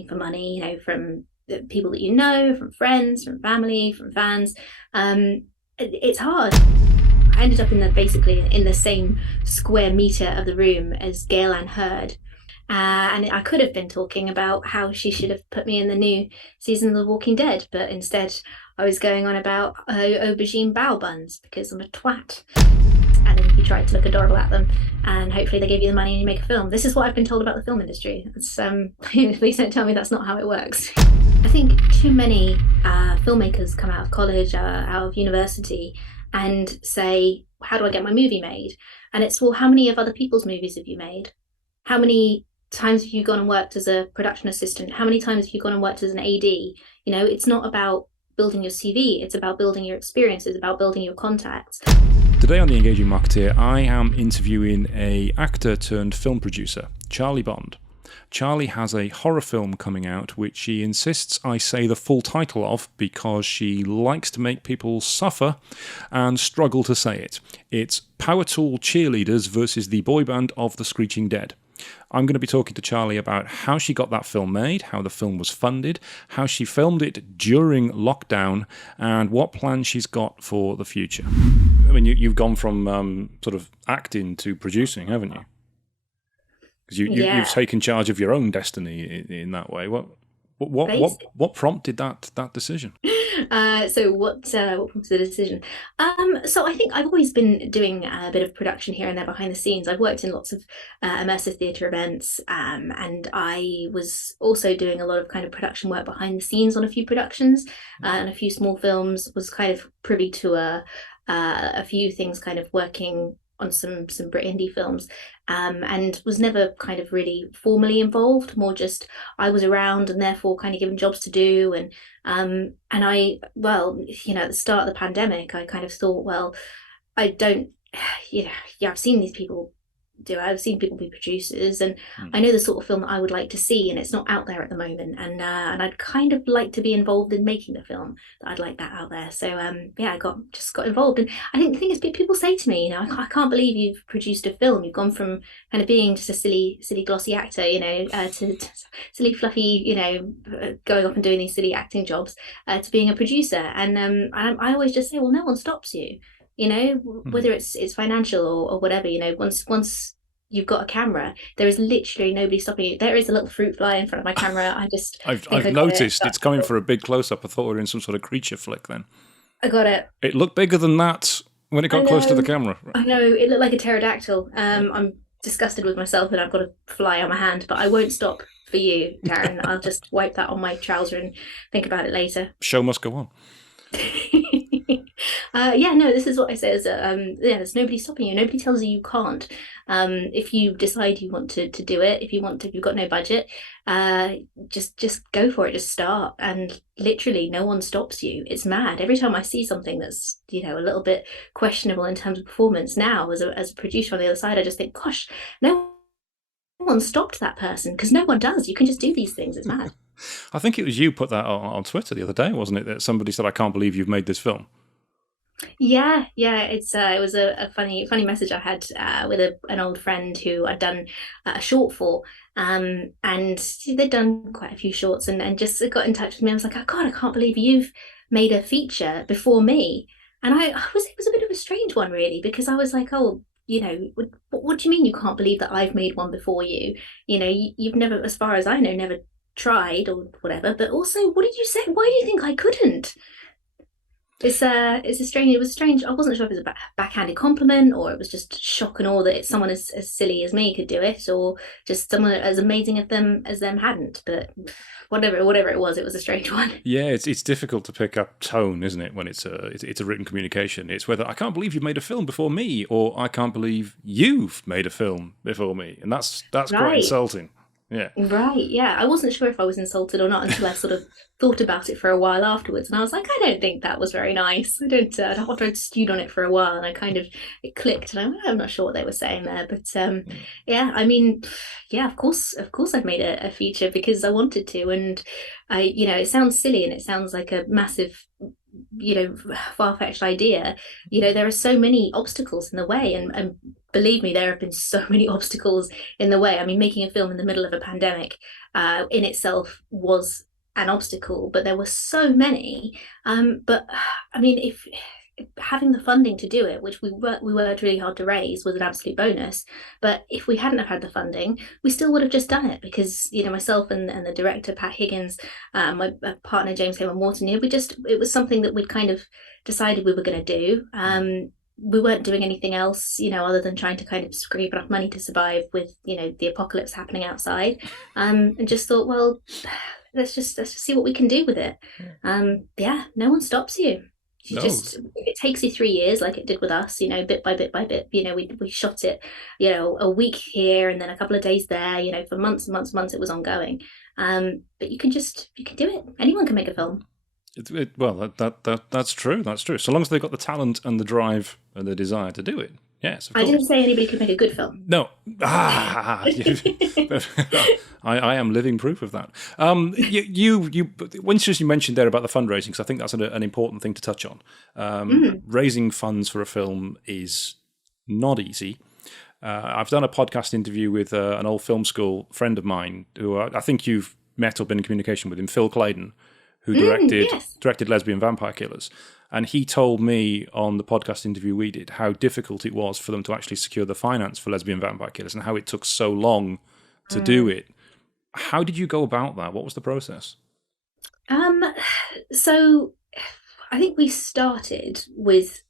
asking for money, from the people that you know, from friends, from family, from fans. It's hard. I ended up basically in the same square meter of the room as Gail Ann Hurd. And I could have been talking about how she should have put me in the new season of The Walking Dead, but instead I was going on about aubergine bao buns because I'm a twat. And then you try to look adorable at them, and hopefully they give you the money and you make a film. This is what I've been told about the film industry. It's please don't tell me that's not how it works. I think too many filmmakers come out of college, out of university, and say, "How do I get my movie made?" And it's, well, how many of other people's movies have you made? How many times have you gone and worked as a production assistant? How many times have you gone and worked as an AD? It's not about building your CV. It's about building your experience. It's about building your contacts. Today on The Engaging Marketeer, I am interviewing an actor turned film producer, Charlie Bond. Charlie has a horror film coming out which she insists I say the full title of because she likes to make people suffer and struggle to say it. It's Powertool Cheerleaders versus the Boyband of the Screeching Dead. I'm going to be talking to Charlie about how she got that film made, how the film was funded, how she filmed it during lockdown, and what plans she's got for the future. I mean, you've gone from sort of acting to producing, haven't you? Because you've taken charge of your own destiny in that way. What prompted that decision? So what prompted the decision? So I think I've always been doing a bit of production here and there behind the scenes. I've worked in lots of immersive theatre events, and I was also doing a lot of kind of production work behind the scenes on a few productions and a few small films. Was kind of privy to a few things, kind of working on some Brit indie films, and was never kind of really formally involved, more just I was around and therefore kind of given jobs to do. And I, well, at the start of the pandemic, I kind of thought, well, I don't, I've seen these people do it. I've seen people be producers, and I know the sort of film that I would like to see, and it's not out there at the moment. And I'd kind of like to be involved in making the film that I'd like that out there. So I got involved. And I think the thing is, people say to me, I can't believe you've produced a film. You've gone from kind of being just a silly glossy actor, to silly fluffy, going off and doing these silly acting jobs, to being a producer. And I always just say, well, no one stops you. Whether it's financial or whatever, once you've got a camera, there is literally nobody stopping you. There is a little fruit fly in front of my camera. I've noticed it's coming for a big close up. I thought we were in some sort of creature flick then. I got it. It looked bigger than that when it got close to the camera. I know, it looked like a pterodactyl. I'm disgusted with myself and I've got a fly on my hand, but I won't stop for you, Darren. I'll just wipe that on my trouser and think about it later. Show must go on. This is what I say is there's nobody stopping you. Nobody tells you can't. If you decide you want to do it, if you've got no budget, just go for it. Just start, and literally no one stops you. It's mad. Every time I see something that's a little bit questionable in terms of performance, now as a producer on the other side, I just think, gosh, no one stopped that person, because no one does. You can just do these things. It's mad. I think it was you put that on Twitter the other day, wasn't it? That somebody said, "I can't believe you've made this film." Yeah. It was a funny message I had with an old friend who I'd done a short for, and they'd done quite a few shorts, and just got in touch with me. I was like, "Oh God, I can't believe you've made a feature before me." And it was a bit of a strange one, really, because I was like, "Oh, what do you mean you can't believe that I've made one before you? You've never, as far as I know, never tried or whatever. But also, what did you say? Why do you think I couldn't?" It was strange. I wasn't sure if it was a backhanded compliment, or it was just shock and awe that someone as silly as me could do it, or just someone as amazing as them hadn't. But whatever it was a strange one. Yeah, it's difficult to pick up tone, isn't it, when it's a written communication? It's whether I can't believe you've made a film before me, or I can't believe you've made a film before me, and that's Right. quite insulting. Yeah. Right, yeah. I wasn't sure if I was insulted or not until I sort of thought about it for a while afterwards, and I was like, I don't think that was very nice. After I'd stewed on it for a while, and it clicked, and I'm not sure what they were saying there, but I mean, of course I've made a feature because I wanted to, and it sounds silly and it sounds like a massive, far-fetched idea. There are so many obstacles in the way, and believe me, there have been so many obstacles in the way. I mean, making a film in the middle of a pandemic in itself was an obstacle, but there were so many. But I mean, if having the funding to do it, which we worked really hard to raise, was an absolute bonus. But if we hadn't have had the funding, we still would have just done it because myself and the director Pat Higgins, my partner James Hayman Morton, it was something that we'd kind of decided we were going to do. We weren't doing anything else, other than trying to kind of scrape enough money to survive with, the apocalypse happening outside. And just thought, well, let's just see what we can do with it. Yeah, no one stops you. You No. just if it takes you 3 years, like it did with us, bit by bit by bit. We shot it, a week here and then a couple of days there. For months and months and months, it was ongoing. But you can do it. Anyone can make a film. Well, that's true. That's true. So long as they've got the talent and the drive and the desire to do it. Yes, of I course. didn't say anybody could make a good film. No. I am living proof of that. Once you mentioned there about the fundraising, because I think that's an important thing to touch on. Raising funds for a film is not easy. I've done a podcast interview with an old film school friend of mine who I think you've met or been in communication with him, Phil Clayton, who directed Lesbian Vampire Killers. And he told me on the podcast interview we did how difficult it was for them to actually secure the finance for Lesbian Vampire Killers and how it took so long to do it. How did you go about that? What was the process? So I think we started with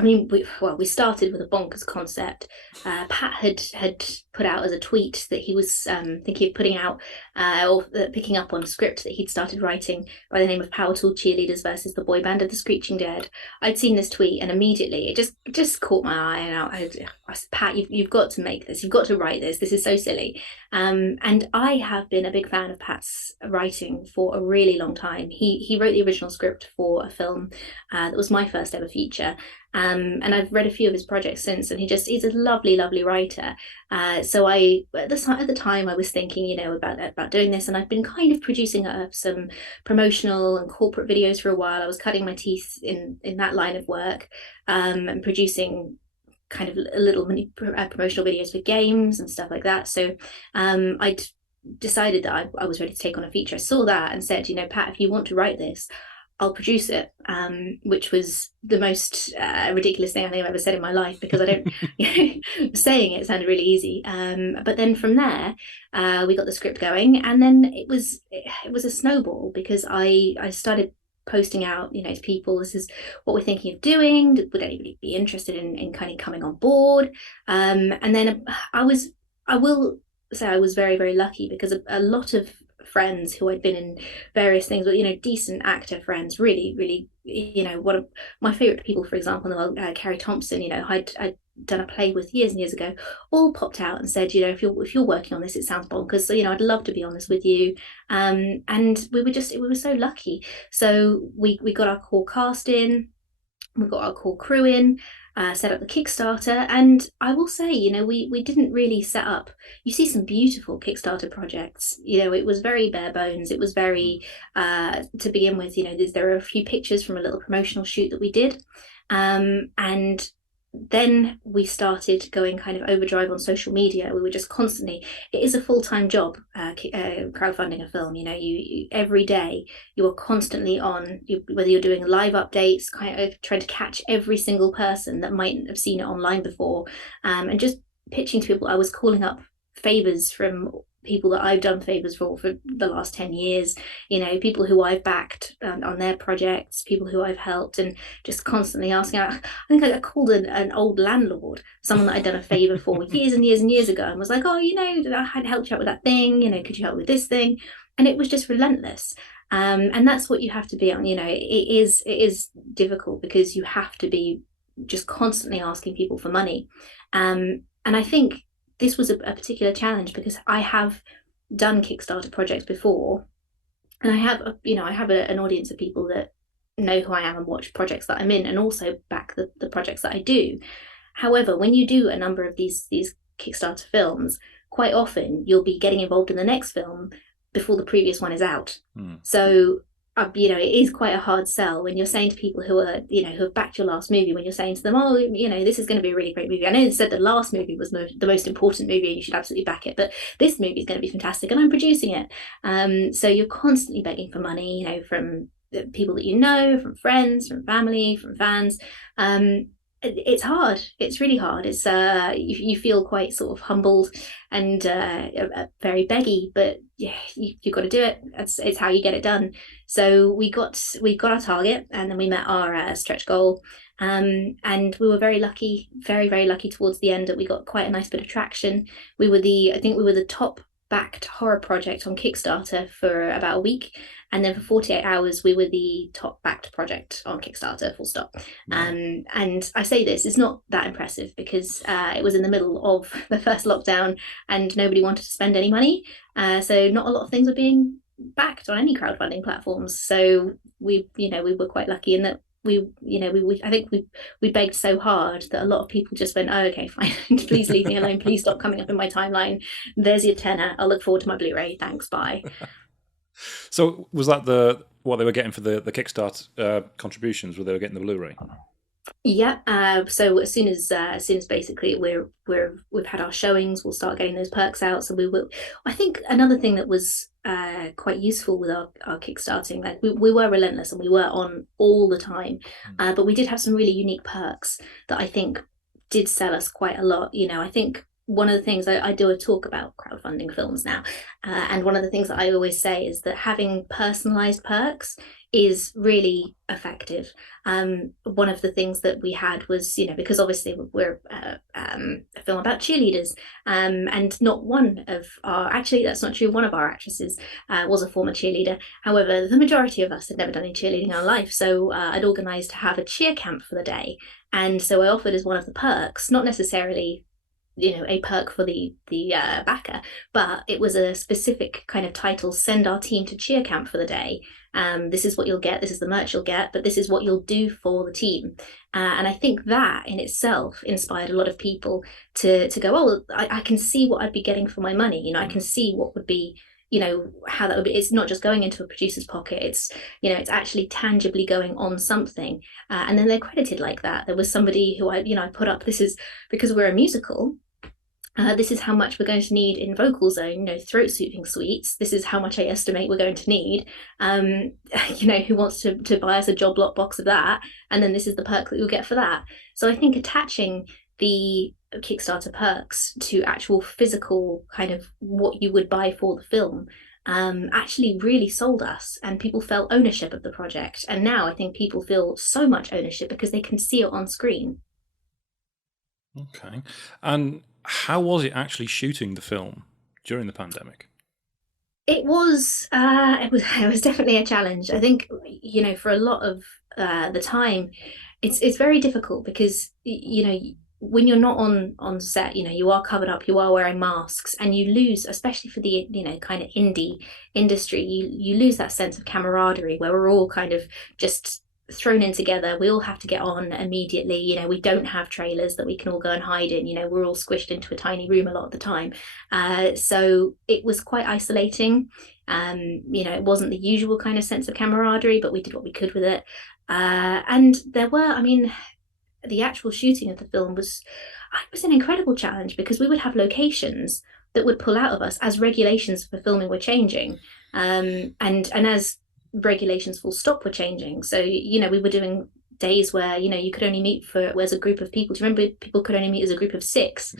we started with a bonkers concept. Pat had put out as a tweet that he was thinking of putting out or picking up on a script that he'd started writing by the name of Powertool Cheerleaders versus the Boyband of the Screeching Dead. I'd seen this tweet and immediately it just caught my eye, and I said, Pat, you've got to make this. You've got to write this. This is so silly. And I have been a big fan of Pat's writing for a really long time. He wrote the original script for a film that was my first ever feature. And I've read a few of his projects since, and he's a lovely, lovely writer. So at the time I was thinking, about doing this, and I've been kind of producing some promotional and corporate videos for a while. I was cutting my teeth in that line of work, and producing kind of little mini promotional videos for games and stuff like that. So I'd decided that I was ready to take on a feature. I saw that and said, Pat, if you want to write this, I'll produce it, which was the most ridiculous thing I think I've ever said in my life, because I don't, saying it sounded really easy. But then from there, we got the script going, and then it was a snowball, because I started posting out, to people, this is what we're thinking of doing. Would anybody be interested in kind of coming on board? And then I will say I was very, very lucky, because a lot of friends who I'd been in various things with, decent actor friends, really, really, one of my favorite people, for example, in the world, Carrie Thompson, I'd done a play with years and years ago, all popped out and said, if you're working on this, it sounds bonkers, so I'd love to be on this with you. And we were so lucky. So we got our core cast in, we got our core crew in, set up the Kickstarter, and I will say, we didn't really set up. You see some beautiful Kickstarter projects. It was very bare bones. It was very to begin with. There are a few pictures from a little promotional shoot that we did, and then we started going kind of overdrive on social media. We were just constantly, it is a full-time job, crowdfunding a film. You every day you are constantly on, whether you're doing live updates, kind of trying to catch every single person that mightn't have seen it online before, and just pitching to people. I was calling up favors from people that I've done favors for the last 10 years, people who I've backed on their projects, people who I've helped, and just constantly asking out. I think I called an old landlord, someone that I'd done a favor for years and years and years ago, and was like, oh, I had helped you out with that thing, could you help with this thing? And it was just relentless. And that's what you have to be on. It is difficult, because you have to be just constantly asking people for money. And I think this was a particular challenge, because I have done Kickstarter projects before, and I have an audience of people that know who I am and watch projects that I'm in, and also back the projects that I do. However, when you do a number of these Kickstarter films, quite often you'll be getting involved in the next film before the previous one is out. So it is quite a hard sell when you're saying to people who are, who have backed your last movie, when you're saying to them, oh, this is going to be a really great movie. I know you said the last movie was the most important movie and you should absolutely back it, but this movie is going to be fantastic and I'm producing it. So you're constantly begging for money, from the people that you know, from friends, from family, from fans. It's hard. It's really hard. It's you feel quite sort of humbled and very beggy, but yeah, you've got to do it. It's how you get it done. So we got our target, and then we met our stretch goal. And we were very lucky, very very lucky towards the end that we got quite a nice bit of traction. I think we were the top backed horror project on Kickstarter for about a week, and then for 48 hours we were the top backed project on Kickstarter, full stop. Wow. And I say this, it's not that impressive because it was in the middle of the first lockdown and nobody wanted to spend any money, so not a lot of things were being backed on any crowdfunding platforms. So we were quite lucky in that I think we begged so hard that a lot of people just went, oh, okay, fine, please leave me alone, please stop coming up in my timeline, there's your tenner, I'll look forward to my Blu-ray, thanks, bye. So was that what they were getting for the Kickstart contributions? Were they getting the Blu-ray? Yeah. So as soon as basically we've had our showings, we'll start getting those perks out. So we will. I think another thing that was quite useful with our kickstarting, like we were relentless and we were on all the time, but we did have some really unique perks that I think did sell us quite a lot. I think one of the things I do a talk about crowdfunding films now, and one of the things that I always say is that having personalized perks is really effective. One of the things that we had was, because obviously we're a film about cheerleaders, and not one of our, actually, that's not true, one of our actresses was a former cheerleader. However, the majority of us had never done any cheerleading in our life. So I'd organised to have a cheer camp for the day. And so I offered as one of the perks, not necessarily a perk for the backer, but it was a specific kind of title: send our team to cheer camp for the day. This is what you'll get, this is the merch you'll get, but this is what you'll do for the team. And I think that in itself inspired a lot of people to go, oh, I can see what I'd be getting for my money. I can see what would be, how that would be. It's not just going into a producer's pocket, it's actually tangibly going on something. And then they're credited like that. There was somebody who I put up, this is because we're a musical. This is how much we're going to need in vocal zone, throat soothing suites. This is how much I estimate we're going to need. Who wants to buy us a job lot box of that? And then this is the perk that you'll get for that. So I think attaching the Kickstarter perks to actual physical kind of what you would buy for the film actually really sold us, and people felt ownership of the project. And now I think people feel so much ownership because they can see it on screen. Okay. And how was it actually shooting the film during the pandemic? It was definitely a challenge. I think for a lot of the time, it's very difficult because when you're not on set, you are covered up, you are wearing masks, and you lose, especially for the kind of indie industry, you lose that sense of camaraderie where we're all kind of just thrown in together. We all have to get on immediately. We don't have trailers that we can all go and hide in. We're all squished into a tiny room a lot of the time. So it was quite isolating. It wasn't the usual kind of sense of camaraderie, but we did what we could with it. And the actual shooting of the film was an incredible challenge because we would have locations that would pull out of us as regulations for filming were changing. And as regulations full stop were changing. So, we were doing days where, you could only meet as a group of people. Do you remember people could only meet as a group of 6?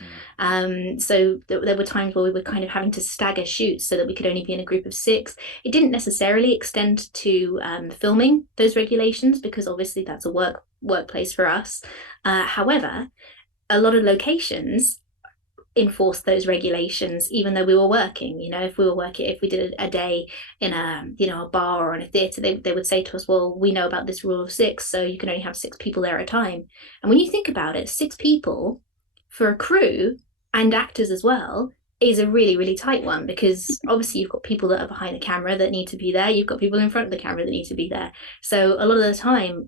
So there were times where we were kind of having to stagger shoots so that we could only be in a group of 6. It didn't necessarily extend to filming those regulations because obviously that's a workplace for us. However, a lot of locations enforce those regulations even though we were working. If we did a day in a bar or in a theater, they would say to us, well, we know about this rule of 6, so you can only have 6 people there at a time. And when you think about it, 6 people for a crew and actors as well, is a really, really tight one because obviously you've got people that are behind the camera that need to be there. You've got people in front of the camera that need to be there. So a lot of the time,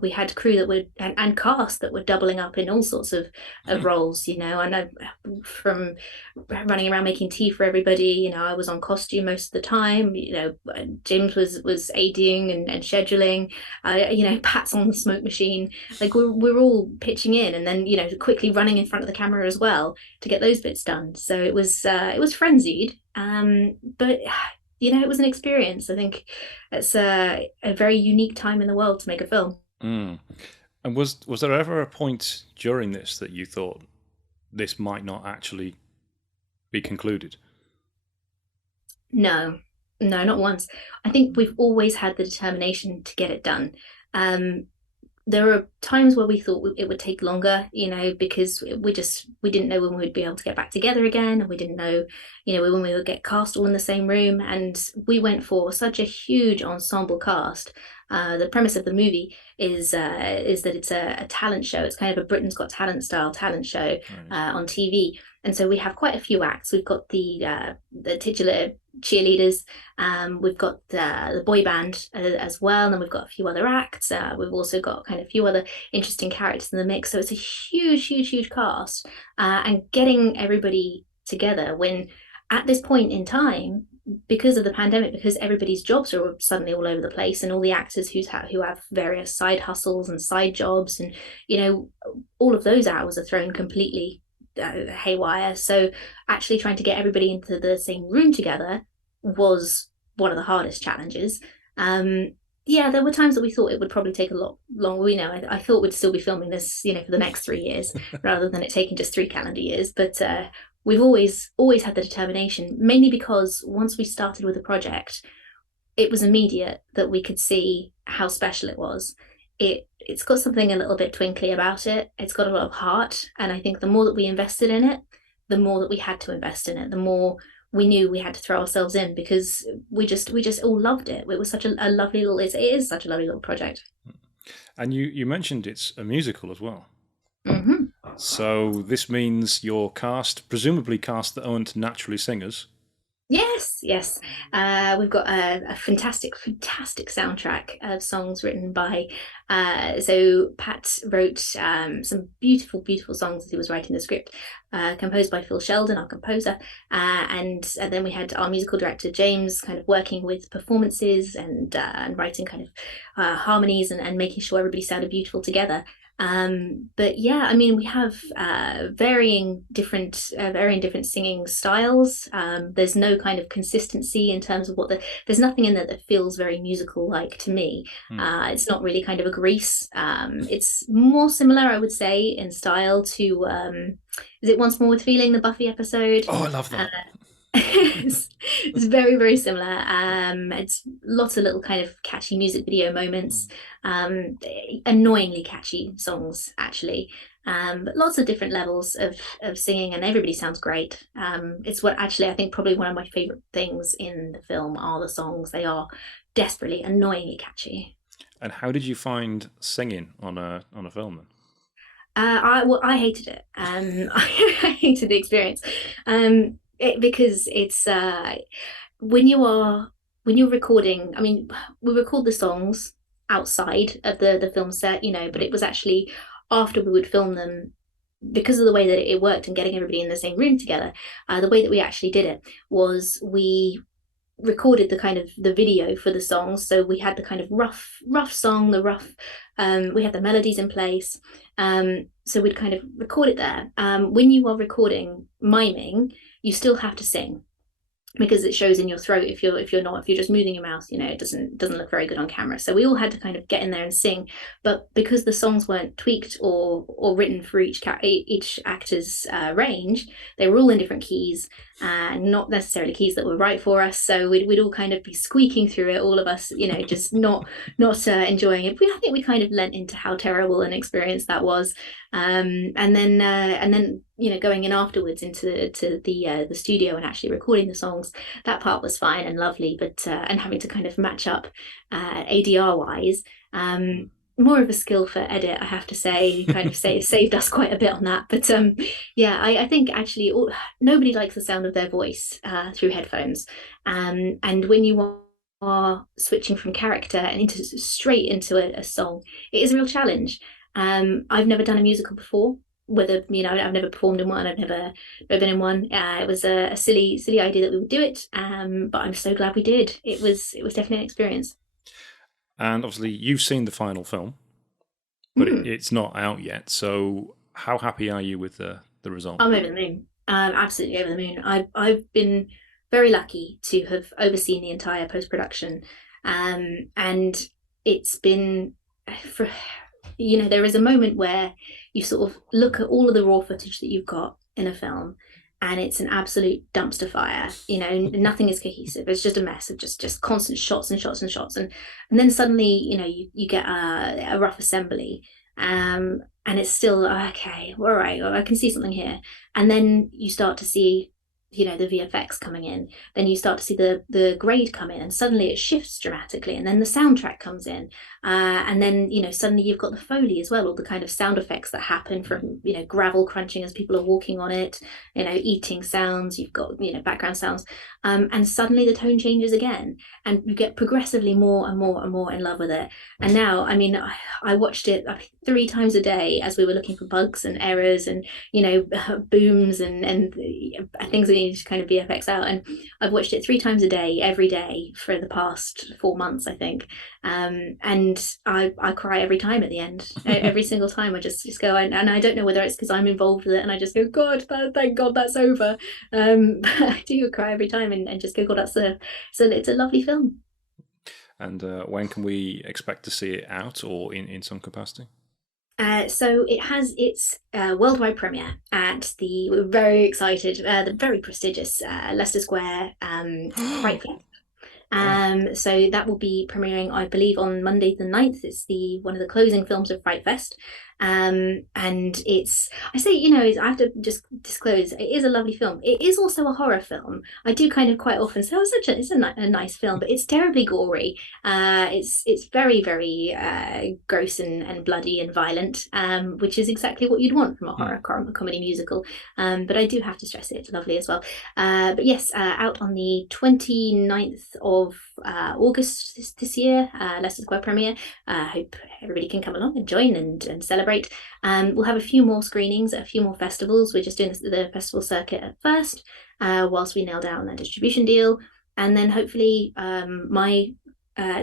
we had crew that would and cast that were doubling up in all sorts of roles, and I from running around making tea for everybody, I was on costume most of the time, James was ADing and scheduling, Pat's on the smoke machine. Like we're all pitching in and then, quickly running in front of the camera as well to get those bits done. So it was frenzied, but it was an experience. I think it's a very unique time in the world to make a film. Mm. And was there ever a point during this that you thought this might not actually be concluded? No, no, not once. I think we've always had the determination to get it done. Um, there were times where we thought it would take longer, because we didn't know when we'd be able to get back together again, and we didn't know, when we would get cast all in the same room. And we went for such a huge ensemble cast. The premise of the movie is that it's a talent show. It's kind of a Britain's Got Talent style talent show Right. on TV. And so we have quite a few acts. We've got the titular cheerleaders. We've got the boy band as well, and then we've got a few other acts. We've also got kind of a few other interesting characters in the mix. So it's a huge, huge, huge cast, and getting everybody together when at this point in time, because of the pandemic, because everybody's jobs are suddenly all over the place, and all the actors who have various side hustles and side jobs, and all of those hours are thrown completely haywire. So actually trying to get everybody into the same room together was one of the hardest challenges. Yeah, there were times that we thought it would probably take a lot longer. I thought we'd still be filming this, for the next 3 years rather than it taking just 3 calendar years. But we've always had the determination, mainly because once we started with the project, it was immediate that we could see how special it was. It's got something a little bit twinkly about it. It's got a lot of heart, and I think the more that we invested in it, the more that we had to invest in it, the more we knew we had to throw ourselves in because we just all loved it. It was such a lovely little it is such a lovely little project. And you mentioned it's a musical as well. Mm-hmm. So this means your cast, presumably cast that aren't naturally singers. Yes, yes. We've got a fantastic, fantastic soundtrack of songs written by. So Pat wrote some beautiful, beautiful songs as he was writing the script, composed by Phil Sheldon, our composer, and then we had our musical director James, kind of working with performances and writing kind of harmonies and making sure everybody sounded beautiful together. But yeah, I mean, we have varying different singing styles. There's no kind of consistency in terms of there's nothing in there that feels very musical like to me. Hmm. It's not really kind of a Grease. It's more similar, I would say, in style to is it Once More with Feeling, the Buffy episode? Oh, I love Uh, that. it's very, very similar. It's lots of little kind of catchy music video moments, um, annoyingly catchy songs, actually. But lots of different levels of singing, and everybody sounds great. It's what actually I think probably one of my favorite things in the film are the songs. They are desperately, annoyingly catchy. And how did you find singing on a film then? I hated it. I hated the experience. Because it's when you're recording. I mean, we record the songs outside of the film set, but it was actually after we would film them because of the way that it worked and getting everybody in the same room together. The way that we actually did it was we recorded the kind of the video for the songs, so we had the kind of rough song, the rough we had the melodies in place, so we'd kind of record it there. When you are recording miming, you still have to sing because it shows in your throat if you're just moving your mouth, it doesn't look very good on camera. So we all had to kind of get in there and sing, but because the songs weren't tweaked or written for each actor's range, they were all in different keys and not necessarily keys that were right for us. So we'd all kind of be squeaking through it, all of us, just not enjoying it. I think we kind of lent into how terrible an experience that was. And then going in afterwards into the studio and actually recording the songs, that part was fine and lovely, but and having to kind of match up ADR wise, more of a skill for edit, I have to say. Kind of saved us quite a bit on that. But yeah, I think actually nobody likes the sound of their voice through headphones. And when you are switching from character and into straight into a song, it is a real challenge. I've never done a musical before. Whether I've never performed in one, never been in one. It was a silly idea that we would do it, but I'm so glad we did. It was definitely an experience. And obviously, you've seen the final film, but Mm. it's not out yet. So, how happy are you with the result? I'm over the moon. Absolutely over the moon. I've been very lucky to have overseen the entire post production, and it's been for there is a moment where you sort of look at all of the raw footage that you've got in a film, and it's an absolute dumpster fire. Nothing is cohesive. It's just a mess of just constant shots and shots and shots, and then suddenly you get a rough assembly. And it's still okay, all right, well, I can see something here. And then you start to see the VFX coming in, then you start to see the grade come in, and suddenly it shifts dramatically, and then the soundtrack comes in, and then suddenly you've got the Foley as well, all the kind of sound effects that happen from gravel crunching as people are walking on it, eating sounds, you've got background sounds, and suddenly the tone changes again, and you get progressively more and more and more in love with it. And now, I mean, I watched it, I think, 3 times a day as we were looking for bugs and errors and booms and things we needed to kind of VFX out. And I've watched it 3 times a day, every day for the past 4 months, I think. And I cry every time at the end. Every single time I just go, and I don't know whether it's because I'm involved with it and I just go, God, thank God that's over. But I do cry every time and just go, God, so it's a lovely film. And when can we expect to see it out or in some capacity? So it has its worldwide premiere at we're very excited, the very prestigious Leicester Square Fright Fest. Wow. So that will be premiering, I believe, on Monday the 9th. It's the one of the closing films of Fright Fest. And I say, I have to just disclose, it is a lovely film. It is also a horror film. I do kind of quite often say, oh, it's a nice film, but it's terribly gory. It's very, very gross and bloody and violent, which is exactly what you'd want from a Hmm. horror comedy musical. But I do have to stress it's lovely as well. But yes, out on the 29th of August this year, Leicester Square premiere. I hope everybody can come along and join and celebrate. We'll have a few more screenings at a few more festivals. We're just doing the festival circuit at first, whilst we nail down that distribution deal. And then hopefully, my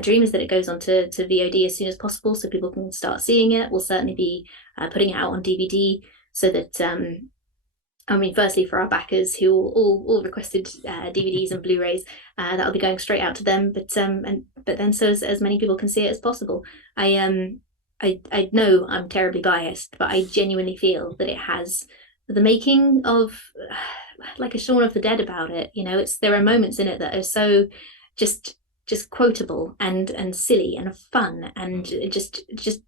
dream is that it goes on to VOD as soon as possible so people can start seeing it. We'll certainly be putting it out on DVD so that I mean, firstly for our backers who all requested DVDs and Blu-rays, that'll be going straight out to them. But then so as many people can see it as possible. I know I'm terribly biased, but I genuinely feel that it has the making of like a Shaun of the Dead about it. There are moments in it that are so just just quotable and silly and fun and just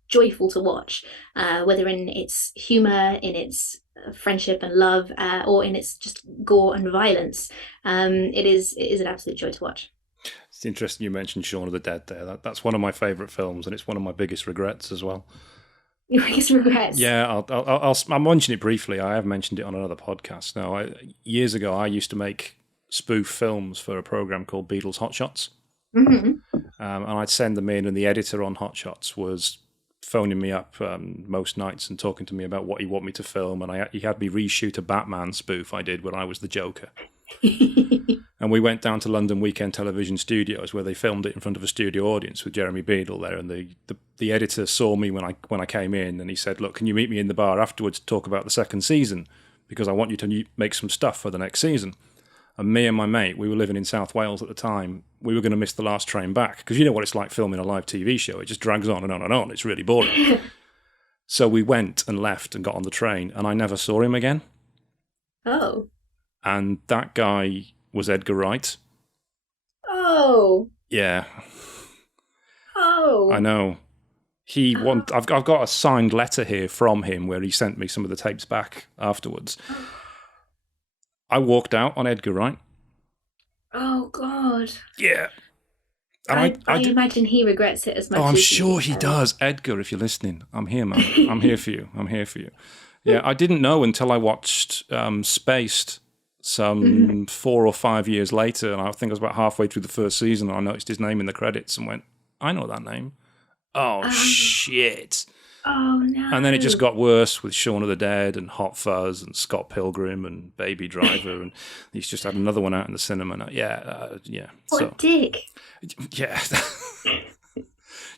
joyful to watch, whether in its humor, in its friendship and love, or in its just gore and violence. It is an absolute joy to watch. It's interesting you mentioned Shaun of the Dead there. That's one of my favourite films, and it's one of my biggest regrets as well. Your biggest regrets? Yeah, I'll mention it briefly. I have mentioned it on another podcast. Now, years ago, I used to make spoof films for a program called Beatles Hot Shots. Mm-hmm. And I'd send them in, and the editor on Hot Shots was phoning me up most nights and talking to me about what he wanted me to film. And he had me reshoot a Batman spoof I did where I was the Joker. And we went down to London Weekend Television Studios where they filmed it in front of a studio audience with Jeremy Beadle there. And the editor saw me when I came in, and he said, "Look, can you meet me in the bar afterwards to talk about the second season? Because I want you to make some stuff for the next season." And me and my mate, we were living in South Wales at the time, we were going to miss the last train back. Because you know what it's like filming a live TV show. It just drags on and on and on. It's really boring. So we went and left and got on the train, and I never saw him again. Oh. And that guy was Edgar Wright. Oh. Yeah. Oh. I know. I've got a signed letter here from him where he sent me some of the tapes back afterwards. I walked out on Edgar Wright. Oh God. Yeah. And I imagine he regrets it as oh, much I'm as sure you. he does. Edgar, if you're listening, I'm here, man. I'm here for you. I'm here for you. Yeah, I didn't know until I watched Spaced some 4 or 5 years later, and I think I was about halfway through the first season, and I noticed his name in the credits and went, I know that name. Oh, Um, shit. oh And then it just no. got worse with Shaun of the Dead and Hot Fuzz and Scott Pilgrim and Baby Driver, and he's just had another one out in the cinema now. Yeah. What a So, dick. yeah.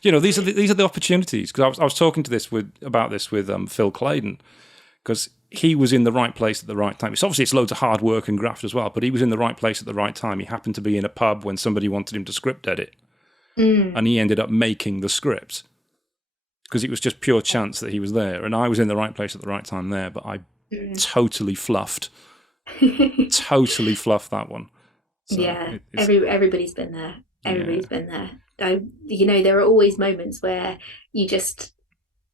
These are the opportunities, because I was talking to about this with Phil Clayton, because he was in the right place at the right time. It's loads of hard work and graft as well, but he was in the right place at the right time. He happened to be in a pub when somebody wanted him to script edit, and he ended up making the script because it was just pure chance that he was there. And I was in the right place at the right time there, but I totally fluffed that one. So Yeah, it's everybody's been there. yeah. Everybody's been there. There are always moments where you just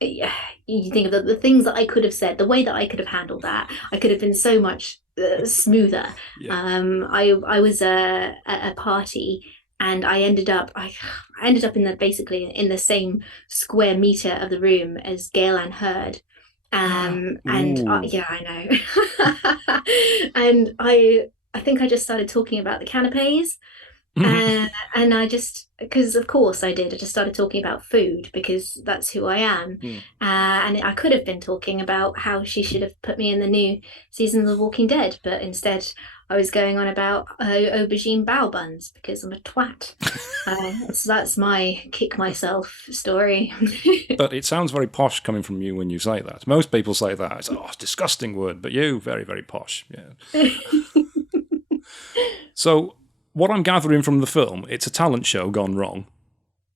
you think of the things that I could have said, the way that I could have handled that. I could have been so much smoother. Yeah. I was at a party and I ended up in the basically in the same square meter of the room as Gail Ann Hurd. And Ooh. yeah, I know. And I think I just started talking about the canapes. And I just, because of course I did, I just started talking about food because that's who I am. And I could have been talking about how she should have put me in the new season of The Walking Dead, but instead I was going on about aubergine bao buns because I'm a twat. So that's my kick myself story. But it sounds very posh coming from you when you say that. Most people say that. It's a disgusting word, but you, very, very posh. Yeah. So, what I'm gathering from the film, it's a talent show gone wrong.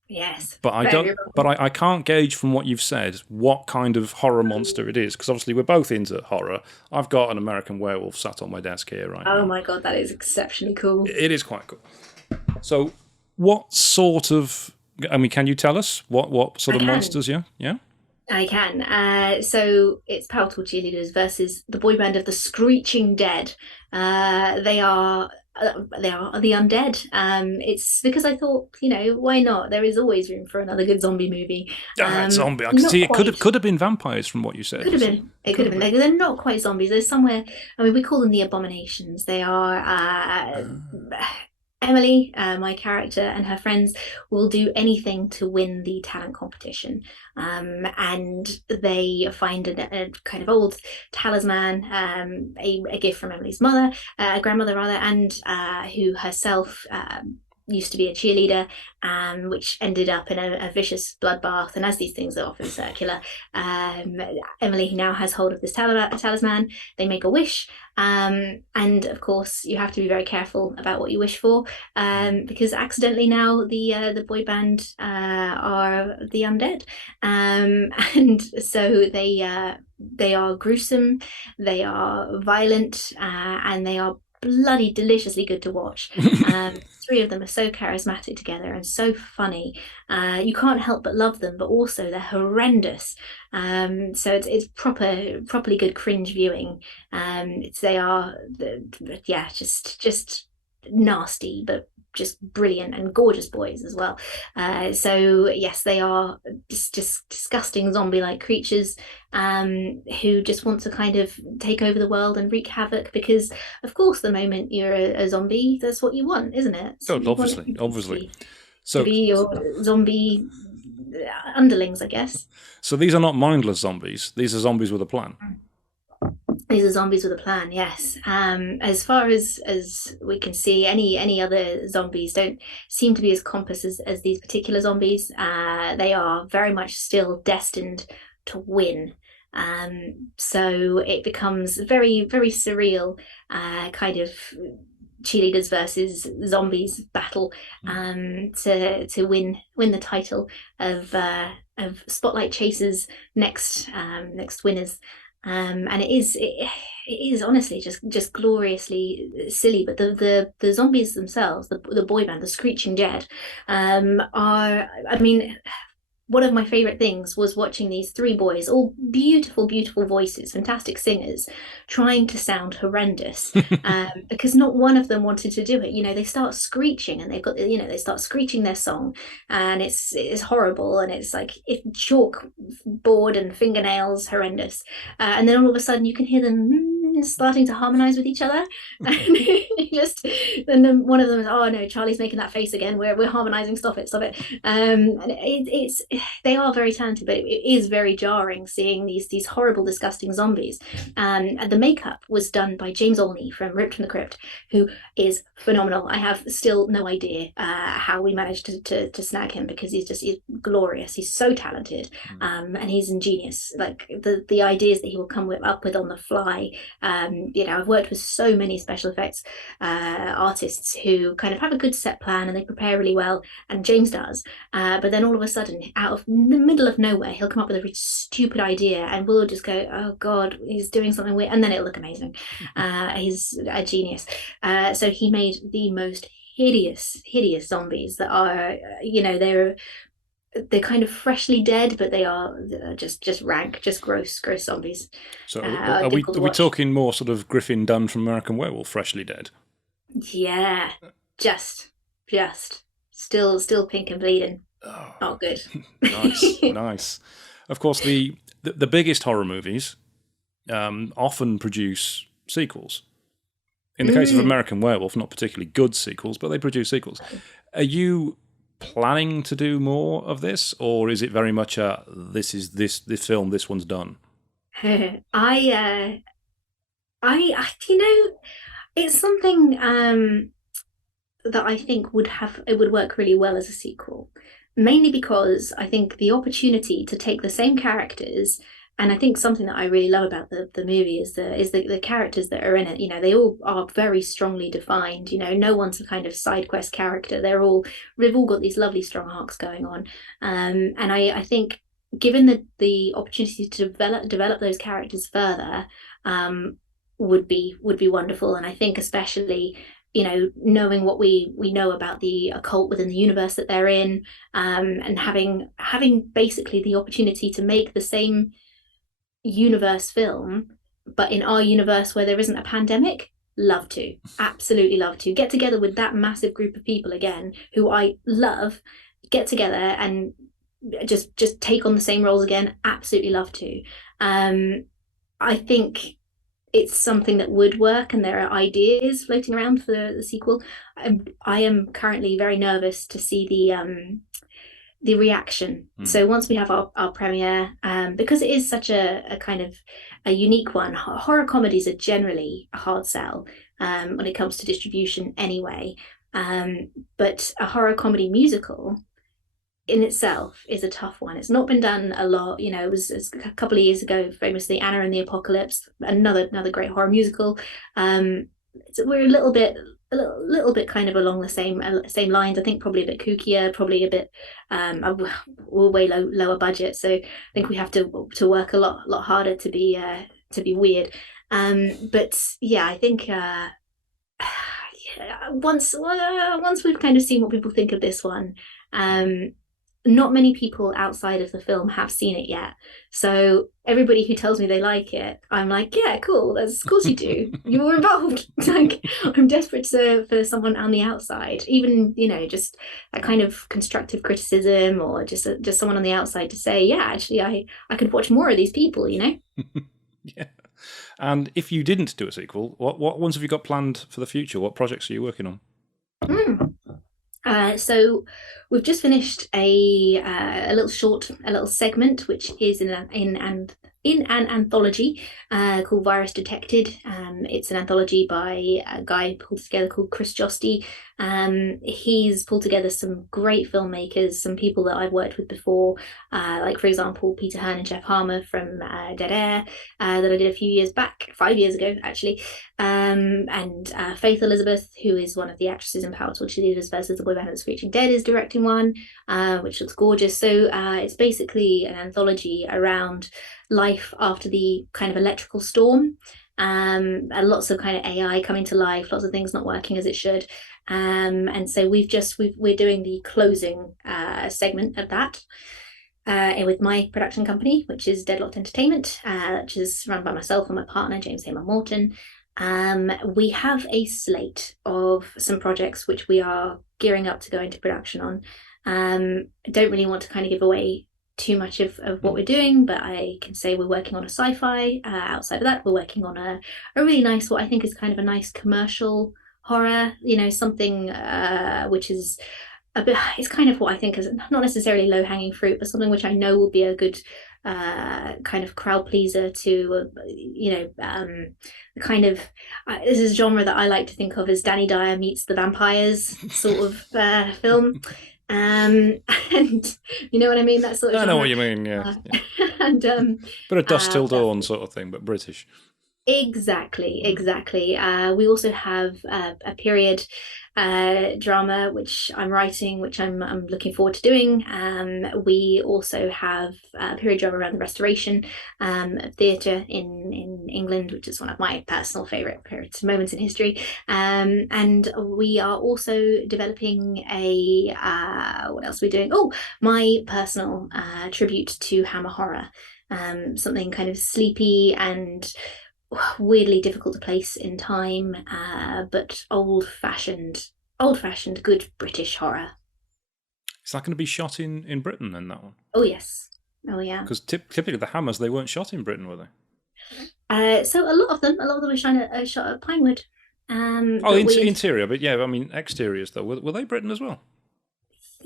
Yes, But I very don't. But I can't gauge from what you've said what kind of horror monster it is, because obviously we're both into horror. I've got an American Werewolf sat on my desk here right Oh now. my God, that is exceptionally cool. It is quite cool. So, what sort of? I mean, can you tell us what sort I of can. monsters? Yeah. I can. So it's Powertool Cheerleaders versus the boy band of the Screeching Dead. They are the undead. It's because I thought, why not? There is always room for another good zombie movie. It's zombie. I can Not see it quite. could have been vampires from what you said. Could have been. It Could could have have been. been. They're not quite zombies. They're somewhere. I mean, we call them the abominations. They are Emily, my character, and her friends will do anything to win the talent competition. And they find a kind of old talisman, a gift from Emily's mother, grandmother rather, and who herself used to be a cheerleader, which ended up in a vicious bloodbath. And as these things are often circular, Emily now has hold of this talisman. They make a wish. And of course, you have to be very careful about what you wish for, because accidentally now the boy band are the undead, and so they are gruesome, they are violent, and they are bloody deliciously good to watch. Three of them are so charismatic together and so funny. You can't help but love them, but also they're horrendous. So it's properly good cringe viewing. They are, yeah, just nasty, but just brilliant and gorgeous boys as well. So yes, they are just disgusting zombie-like creatures, who just want to kind of take over the world and wreak havoc. Because of course, the moment you're a zombie, that's what you want, isn't it? Oh, So you want obviously. to So, be your zombie underlings, I guess. so these are not mindless zombies. These are zombies with a plan. These are zombies with a plan, yes. As far as we can see, any other zombies don't seem to be as compass as these particular zombies. They are very much still destined to win. So it becomes very, very surreal, kind of cheerleaders versus zombies battle, to win the title of Spotlight Chasers next winners. And it is honestly just gloriously silly. But the zombies themselves, the boy band, the Screeching Dead, are, I mean, one of my favorite things was watching these three boys, all beautiful, beautiful voices, fantastic singers, trying to sound horrendous, because not one of them wanted to do it. They start screeching, and they've got, they start screeching their song, and it's horrible, and it's like if chalkboard and fingernails, horrendous, and then all of a sudden you can hear them starting to harmonize with each other, and just and then one of them is, oh no, Charlie's making that face again. We're harmonizing. Stop it. And it's they are very talented, but it is very jarring seeing these horrible, disgusting zombies. And the makeup was done by James Olney from Ripped from the Crypt, who is phenomenal. I have still no idea how we managed to snag him, because he's glorious. He's so talented, and he's ingenious. Like the ideas that he will come up with on the fly. I've worked with so many special effects artists who kind of have a good set plan and they prepare really well, and James does. But then all of a sudden, out of the middle of nowhere, he'll come up with a really stupid idea, and we'll just go, "Oh God, he's doing something weird," and then it'll look amazing. He's a genius. So he made the most hideous zombies that are, they're kind of freshly dead, but they are just rank, just gross zombies. So are we talking more sort of Griffin Dunn from American Werewolf, freshly dead? Yeah, just still pink and bleeding. Oh, Not good. nice. Of course, the biggest horror movies often produce sequels. In the case of American Werewolf, not particularly good sequels, but they produce sequels. Are you planning to do more of this, or is it very much this film, this one's done? I it's something that I think would work really well as a sequel, mainly because I think the opportunity to take the same characters, and I think something that I really love about the movie is the characters that are in it. They all are very strongly defined. No one's a kind of side quest character. They've all got these lovely strong arcs going on. And I think given the opportunity to develop those characters further, would be wonderful. And I think especially, knowing what we know about the occult within the universe that they're in, and having basically the opportunity to make the same universe film, but in our universe where there isn't a pandemic, absolutely love to get together with that massive group of people again, who I love, get together and just take on the same roles again. Absolutely love to. I think it's something that would work, and there are ideas floating around for the sequel. I am currently very nervous to see the reaction. So once we have our premiere, because it is such a kind of a unique one, horror comedies are generally a hard sell when it comes to distribution anyway. But a horror comedy musical in itself is a tough one. It's not been done a lot. It was a couple of years ago, famously Anna and the Apocalypse, another great horror musical. We're a little bit kind of along the same lines. I think probably a bit kookier, probably a bit way lower budget. So I think we have to work a lot harder to be weird. But yeah, I think once we've kind of seen what people think of this one, not many people outside of the film have seen it yet. So everybody who tells me they like it, I'm like, yeah, cool. Of course you do. You were involved. Like, I'm desperate for someone on the outside, even just that kind of constructive criticism, or just someone on the outside to say, yeah, actually, I could watch more of these people. Yeah. And if you didn't do a sequel, what ones have you got planned for the future? What projects are you working on? So we've just finished a little segment, which is in an anthology called Virus Detected. It's an anthology by a guy pulled together called Chris Josty. He's pulled together some great filmmakers, some people that I've worked with before, like for example Peter Hearn and Jeff Harmer from Dead Air, that I did a few years back, 5 years ago actually, and Faith Elizabeth, who is one of the actresses in Powertool Cheerleaders versus the Boyband and Screeching Dead, is directing one, which looks gorgeous. So it's basically an anthology around life after the kind of electrical storm, and lots of kind of AI coming to life, lots of things not working as it should. And so we're doing the closing segment of that. with my production company, which is Deadlocked Entertainment, which is run by myself and my partner, James Hayman Morton. We have a slate of some projects which we are gearing up to go into production on. I don't really want to kind of give away too much of what Mm. we're doing, but I can say we're working on a sci-fi. Outside of that, we're working on a really nice, what I think is kind of a nice commercial horror, something which is a bit, it's kind of what I think is not necessarily low-hanging fruit, but something which I know will be a good kind of crowd pleaser to kind of this is a genre that I like to think of as Danny Dyer meets the vampires sort of film. Um, and you know what I mean, that sort of I know what genre. you mean. Yeah, Uh, yeah. and Bit of Dusk Till that's Dawn sort of thing, but British. exactly, Mm. exactly. We also have a period drama which I'm writing, which I'm looking forward to doing. We also have a period drama around the Restoration of theatre in England, which is one of my personal favourite periods moments in history. And we are also developing a what else are we doing? Oh, my personal tribute to Hammer Horror. Something kind of sleepy and weirdly difficult to place in time, but old fashioned, good British horror. Is that going to be shot in Britain then, that one? Oh yes, oh yeah. Because typically the Hammers, they weren't shot in Britain, were they? So a lot of them are shot at Pinewood, Oh, but we interior, but yeah, I mean exteriors though. Were they Britain as well?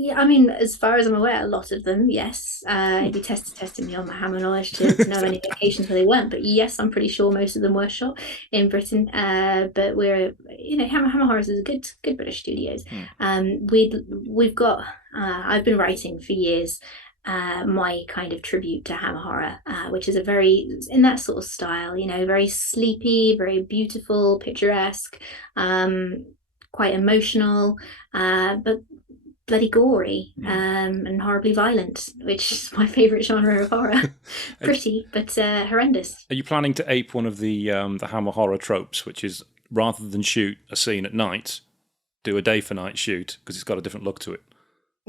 yeah, I mean, as far as I'm aware, a lot of them, yes. Hmm. It'd be testing me on my Hammer knowledge to know any locations where they weren't, but yes, I'm pretty sure most of them were shot in Britain. But Hammer Horrors is a good British studios. Hmm. We've got. I've been writing for years. My kind of tribute to Hammer Horror, which is a very in that sort of style, very sleepy, very beautiful, picturesque, um, quite emotional, but bloody gory Hmm. and horribly violent, which is my favourite genre of horror. Are Pretty, but horrendous. you planning to ape one of the Hammer horror tropes, which is rather than shoot a scene at night, do a day for night shoot because it's got a different look to it?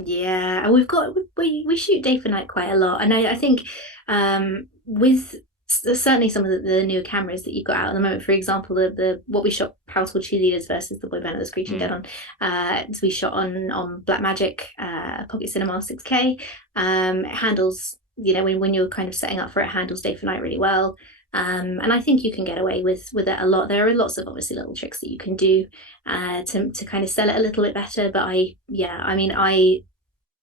Yeah, and we shoot day for night quite a lot, and I think with certainly some of the newer cameras that you've got out at the moment. For example, the what we shot Powertool Cheerleaders versus the Boyband of the Screeching Hmm. Dead on, so we shot on Blackmagic Pocket Cinema 6K. It handles when you're kind of setting up for it, handles day for night really well. And I think you can get away with it a lot. There are lots of obviously little tricks that you can do to kind of sell it a little bit better. But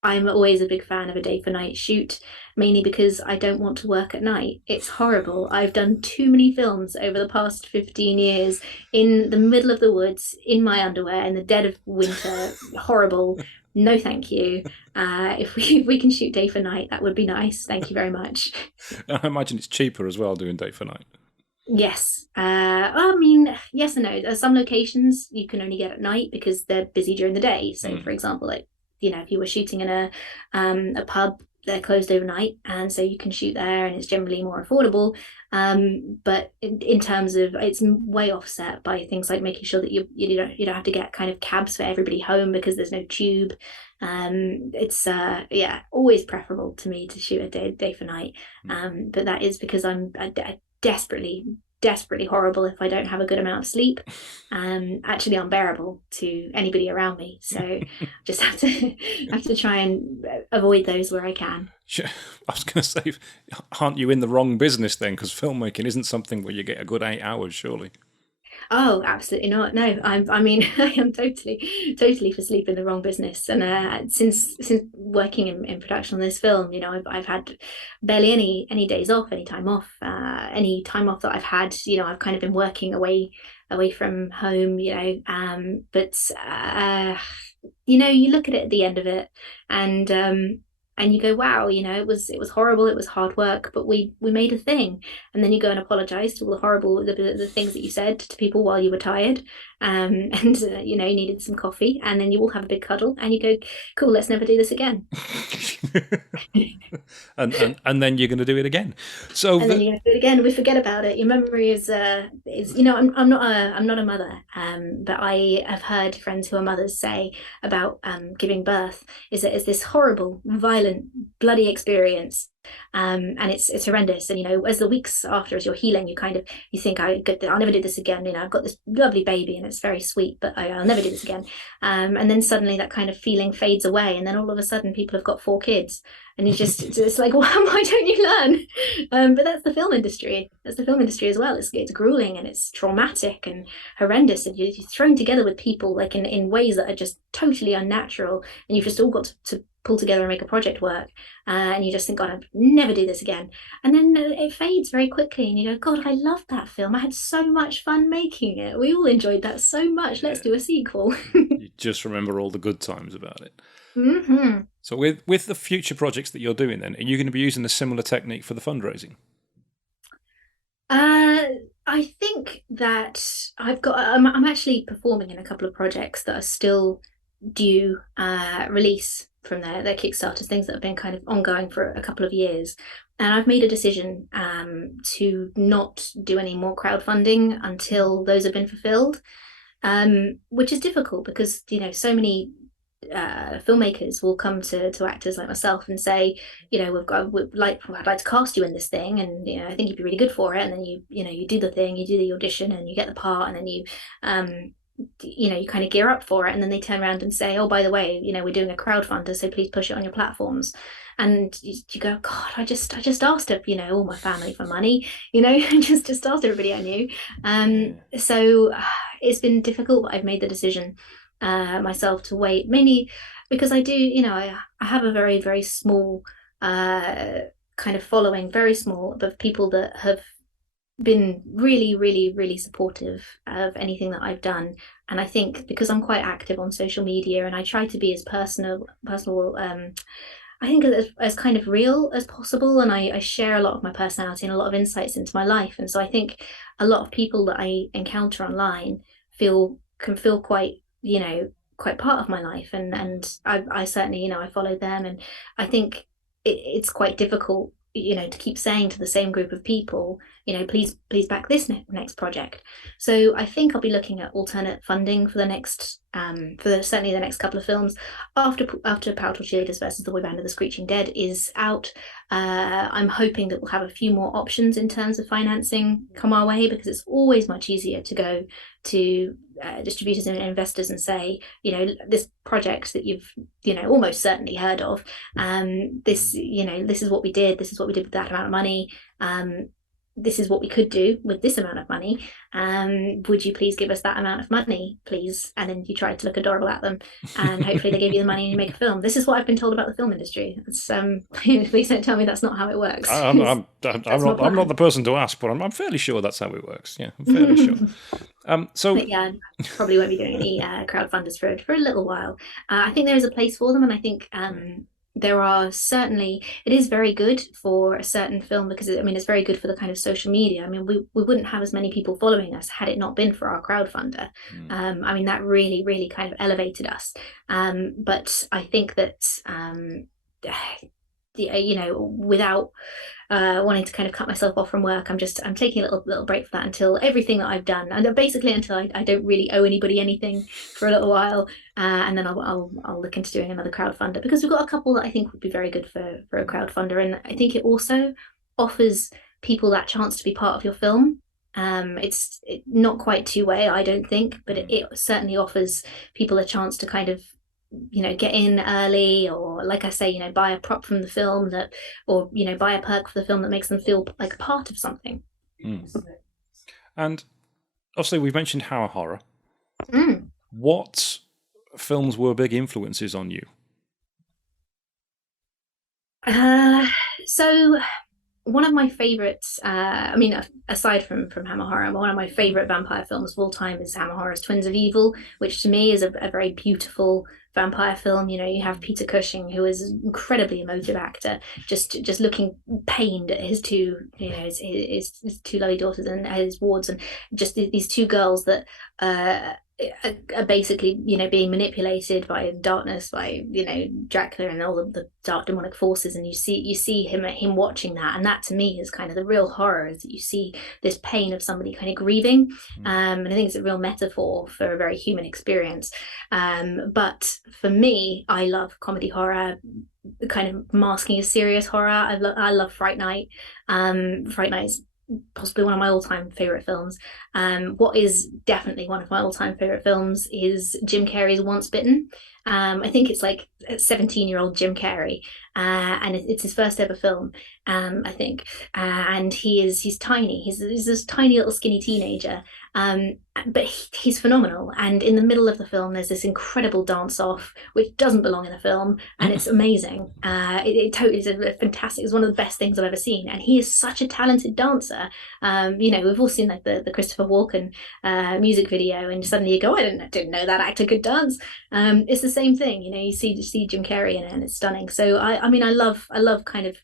I'm always a big fan of a day for night shoot, mainly because I don't want to work at night. It's horrible. I've done too many films over the past 15 years in the middle of the woods, in my underwear, in the dead of winter. Horrible. No, thank you. If we can shoot day for night, that would be nice. Thank you very much. I imagine it's cheaper as well doing day for night. Yes. I mean, yes and no. There's some locations you can only get at night because they're busy during the day. So, Hmm. for example, like if you were shooting in a pub, they're closed overnight, and so you can shoot there, and it's generally more affordable. But in terms of it's way offset by things like making sure that you don't have to get kind of cabs for everybody home because there's no tube. It's yeah, always preferable to me to shoot a day for night. But that is because I desperately horrible if I don't have a good amount of sleep. Actually unbearable to anybody around me. So just have to try and avoid those where I can. I was going to say, aren't you in the wrong business then? Because filmmaking isn't something where you get a good 8 hours, surely. Oh, absolutely not. No, I mean, I am totally for sleep in the wrong business. And since working in production on this film, I've had barely any days off, any time off. Any time off that I've had, I've kind of been working away from home. But you look at it at the end of it, and you go, wow, it was horrible, it was hard work, but we made a thing. And then you go and apologize to all the horrible the things that you said to people while you were tired, and you needed some coffee, and then you all have a big cuddle, and you go, cool, let's never do this again. and then you're going to do it again. So And then you're gonna do it again. We forget about it. Your memory is I'm not a mother, but I have heard friends who are mothers say about giving birth is that it's this horrible, violent, bloody experience. And it's horrendous. And as the weeks after, as you're healing, you think I'll never do this again. I've got this lovely baby and it's very sweet, but I'll never do this again. And then suddenly that kind of feeling fades away, and then all of a sudden people have got 4 kids, and it's like, well, why don't you learn? But that's the film industry. That's the film industry as well. It's grueling and it's traumatic and horrendous, and you're thrown together with people like in ways that are just totally unnatural, and you've just all got to pull together and make a project work. And you just think, God, I'd never do this again. And then it fades very quickly, and you go, God, I loved that film. I had so much fun making it. We all enjoyed that so much. Let's do a sequel. You just remember all the good times about it. Mm-hmm. So with the future projects that you're doing, then, are you going to be using a similar technique for the fundraising? I think that I'm actually performing in a couple of projects that are still due release from their Kickstarters, things that have been kind of ongoing for a couple of years. And I've made a decision to not do any more crowdfunding until those have been fulfilled, which is difficult because, so many filmmakers will come to actors like myself and say, I'd like to cast you in this thing, and I think you'd be really good for it. And then you do the thing, you do the audition, and you get the part, and then you kind of gear up for it, and then they turn around and say, oh, by the way, we're doing a crowdfunder, so please push it on your platforms. And you go, God, I just asked all my family for money, I just asked everybody I knew. So it's been difficult, but I've made the decision myself to wait, mainly because I do, I have a very, very small kind of following, very small, of people that have been really, really, really supportive of anything that I've done. And I think because I'm quite active on social media and I try to be as personal, I think as kind of real as possible, and I share a lot of my personality and a lot of insights into my life. And so I think a lot of people that I encounter online can feel quite part of my life, and I certainly, I follow them, and I think it's quite difficult, to keep saying to the same group of people, please back this next project. So I think I'll be looking at alternate funding for the next certainly the next couple of films after Powertool Cheerleaders versus the Boyband of the Screeching Dead is out. I'm hoping that we'll have a few more options in terms of financing come our way, because it's always much easier to go to distributors and investors and say, this project that you've almost certainly heard of, this is what we did, with that amount of money, this is what we could do with this amount of money, would you please give us that amount of money, please? And then you try to look adorable at them, and hopefully they give you the money and you make a film. This is what I've been told about the film industry. It's please don't tell me that's not how it works. I'm not the person to ask, but I'm fairly sure that's how it works. Yeah, I'm fairly sure. But yeah, probably won't be doing any crowdfunders for a little while. I think there is a place for them, and I think there are certainly, it is very good for a certain film, because it's very good for the kind of social media. We wouldn't have as many people following us had it not been for our crowdfunder. That really, really kind of elevated us. But I think that without wanting to kind of cut myself off from work, I'm taking a little break for that until everything that I've done, and basically until I don't really owe anybody anything for a little while, and then I'll look into doing another crowdfunder, because we've got a couple that I think would be very good for a crowdfunder, and I think it also offers people that chance to be part of your film. It's not quite two-way, I don't think, but it certainly offers people a chance to kind of get in early, or like I say, buy a prop from the film or buy a perk for the film that makes them feel like a part of something. And obviously we've mentioned horror. What films were big influences on you? So one of my favorites, aside from Hammer Horror, one of my favorite vampire films of all time is Hammer Horror's Twins of Evil, which to me is a very beautiful vampire film. You have Peter Cushing, who is an incredibly emotive actor, just looking pained at his two, his two lovely daughters and his wards, and just these two girls that are basically, being manipulated by darkness, by Dracula and all of the dark demonic forces, and you see him watching that, and that to me is kind of the real horror, is that you see this pain of somebody kind of grieving, and I think it's a real metaphor for a very human experience. But for me, I love comedy horror, kind of masking a serious horror. I love Fright Night. Fright Night is possibly one of my all-time favorite films. What is definitely one of my all-time favorite films is Jim Carrey's Once Bitten. I think it's like 17-year-old Jim Carrey, and it's his first ever film. I think, and he's tiny. He's this tiny little skinny teenager, but he's phenomenal. And in the middle of the film, there's this incredible dance off, which doesn't belong in the film, and it's amazing. It totally is a fantastic. It's one of the best things I've ever seen, and he is such a talented dancer. We've all seen like the Christopher Walken music video, and suddenly you go, I didn't know that actor could dance. It's the same thing. You see Jim Carrey in it, and it's stunning. So I mean, I love kind of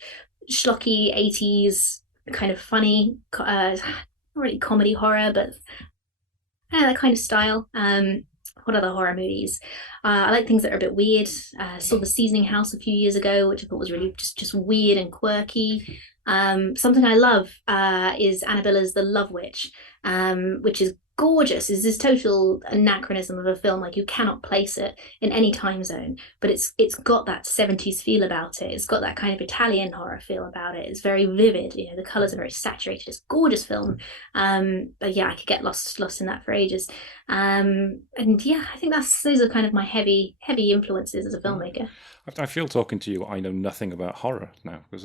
schlocky 80s kind of funny, not really comedy horror, but that kind of style. What other horror movies? I like things that are a bit weird. Saw The Seasoning House a few years ago, which I thought was really just weird and quirky. Something I love is Annabella's The Love Witch, which is gorgeous. Is this total anachronism of a film? Like, you cannot place it in any time zone, but it's got that 70s feel about it. It's got that kind of Italian horror feel about it. It's very vivid. The colors are very saturated. It's a gorgeous film. But yeah, I could get lost in that for ages. And yeah, I think those are kind of my heavy influences as a filmmaker. I feel talking to you, I know nothing about horror now, because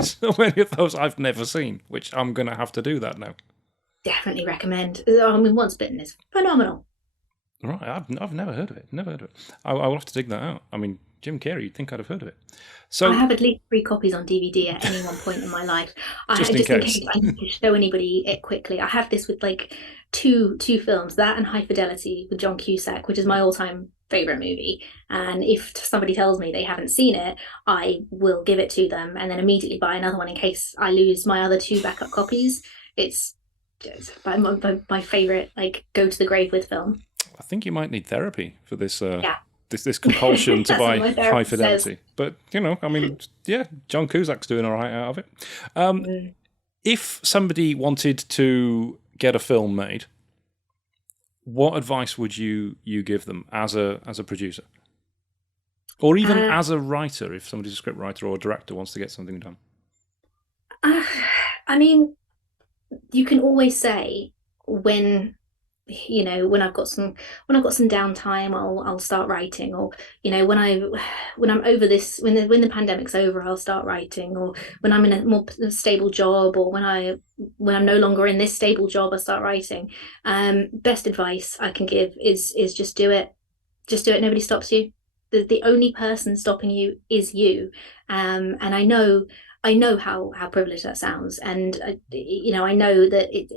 so many of those I've never seen, which I'm going to have to do that now. Definitely recommend. I mean, Once Bitten is phenomenal. Right, I've never heard of it. Never heard of it. I will have to dig that out. I mean, Jim Carrey, you'd think I'd have heard of it. So I have at least 3 copies on DVD at any one point in my life. just in Just in case. case I need to show anybody it quickly. I have this with like two films, that and High Fidelity with John Cusack, which is my all-time favorite movie. And if somebody tells me they haven't seen it, I will give it to them and then immediately buy another one in case I lose my other two backup copies. It's my favorite, like, go to the grave with film. I think you might need therapy for this. Yeah, This compulsion to that's what buy my High therapist says. Fidelity, but I mean, yeah, John Cusack's doing all right out of it. Mm. If somebody wanted to get a film made, what advice would you give them as a producer, or even Uh, as a writer? If somebody's a script writer or a director wants to get something done. uh, I mean, you can always say when when I've got some downtime, I'll start writing, or when I'm over this, when the pandemic's over, I'll start writing, or when I'm in a more stable job, or when I'm no longer in this stable job, I start writing. Best advice I can give is just do it. Just do it. Nobody stops you. The only person stopping you is you. And I know how privileged that sounds, and I know that it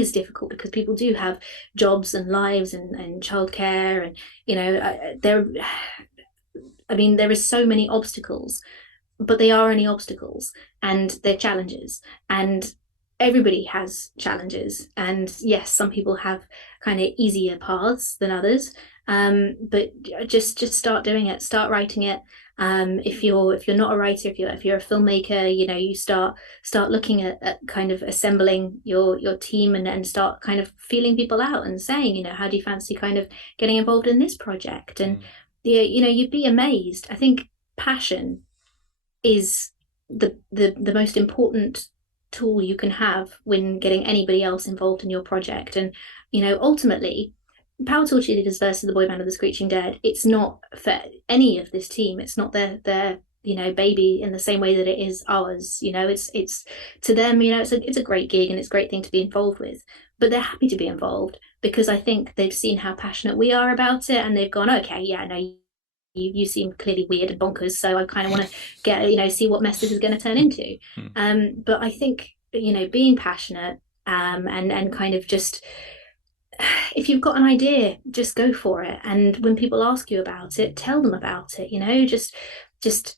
is difficult because people do have jobs and lives and childcare, and there. I mean, there is so many obstacles, but they are only obstacles, and they're challenges, and everybody has challenges. And yes, some people have kind of easier paths than others, but just start doing it, start writing it. If you're not a writer, if you're a filmmaker, you start looking at kind of assembling your team, and start kind of feeling people out and saying, how do you fancy kind of getting involved in this project? And you'd be amazed. I think passion is the most important tool you can have when getting anybody else involved in your project. And ultimately, Powertool Cheerleaders versus the Boyband of the Screeching Dead, it's not for any of this team. It's not their baby in the same way that it is ours. It's to them, it's a great gig, and it's a great thing to be involved with. But they're happy to be involved because I think they've seen how passionate we are about it, and they've gone, okay, yeah, no, you seem clearly weird and bonkers, so I kind of want to see what mess this is going to turn into. But I think being passionate, and kind of just, if you've got an idea, just go for it. And when people ask you about it, tell them about it. Just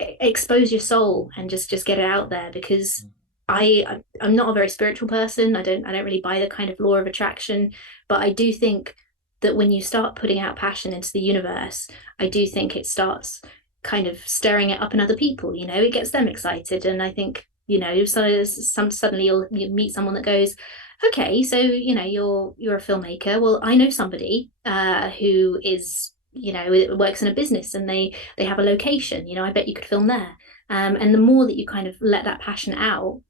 expose your soul and just get it out there, because I'm not a very spiritual person. I don't really buy the kind of law of attraction, but I do think that when you start putting out passion into the universe, I do think it starts kind of stirring it up in other people. It gets them excited, and I think so suddenly you meet someone that goes, okay, so you're a filmmaker. Well, I know somebody who is works in a business, and they have a location. I bet you could film there. And the more that you kind of let that passion out,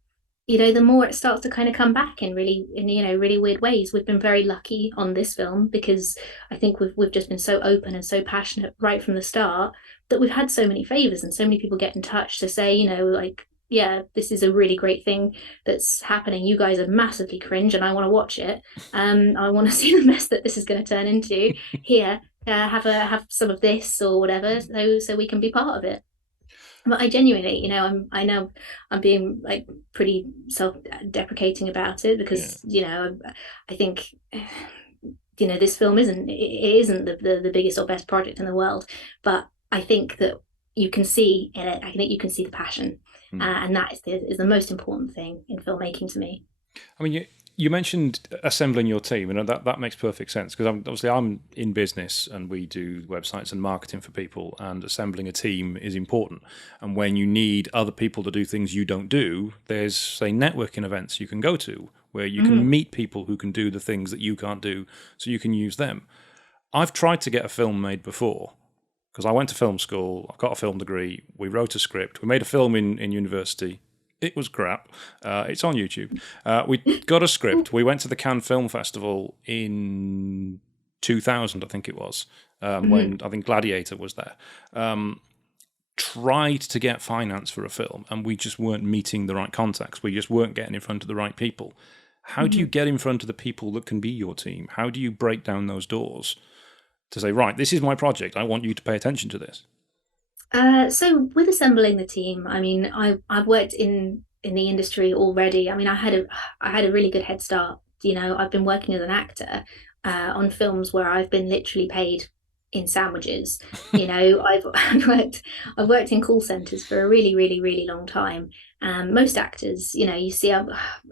the more it starts to kind of come back in really weird ways. We've been very lucky on this film because I think we've just been so open and so passionate right from the start that we've had so many favors and so many people get in touch to say, like, yeah, this is a really great thing that's happening. You guys are massively cringe and I want to watch it. I want to see the mess that this is going to turn into. Here, have some of this or whatever, so we can be part of it. But I genuinely, I know I'm being like pretty self-deprecating about it Yeah. because, I think, this film isn't the biggest or best project in the world, but I think that you can see in it, I think you can see the passion, Mm. and that is the most important thing in filmmaking to me. I mean, you mentioned assembling your team, and that makes perfect sense because obviously I'm in business and we do websites and marketing for people, and assembling a team is important. And when you need other people to do things you don't do, there's, say, networking events you can go to where you can Mm-hmm. meet people who can do the things that you can't do, so you can use them. I've tried to get a film made before because I went to film school, I've got a film degree, we wrote a script, we made a film in university. It was crap. It's on YouTube. We got a script. We went to the Cannes Film Festival in 2000, I think it was, Mm-hmm. when I think Gladiator was there. Tried to get finance for a film, and we just weren't meeting the right contacts. We just weren't getting in front of the right people. How do you Mm-hmm. get in front of the people that can be your team? How do you break down those doors to say, right, this is my project. I want you to pay attention to this? So with assembling the team, I mean, I've worked in the industry already. I mean, I had a really good head start. I've been working as an actor on films where I've been literally paid in sandwiches. I've worked in call centers for a really, really, really long time. Most actors, you see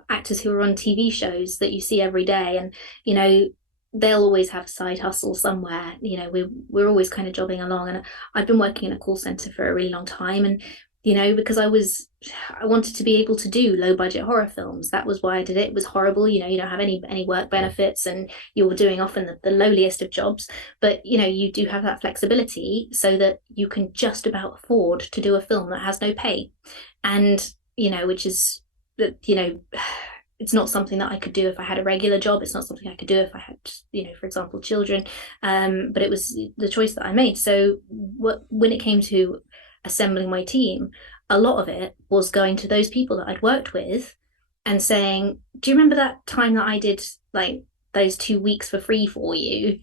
actors who are on TV shows that you see every day, and you know they'll always have a side hustle somewhere. We're always kind of jobbing along, and I've been working in a call center for a really long time, and because I wanted to be able to do low budget horror films. That was why I did it. It was horrible. You don't have any work benefits, and you're doing often the lowliest of jobs. But you do have that flexibility so that you can just about afford to do a film that has no pay, and which is that it's not something that I could do if I had a regular job. It's not something I could do if I had, for example, children. But it was the choice that I made. So when it came to assembling my team, a lot of it was going to those people that I'd worked with and saying, "Do you remember that time that I did like those 2 weeks for free for you?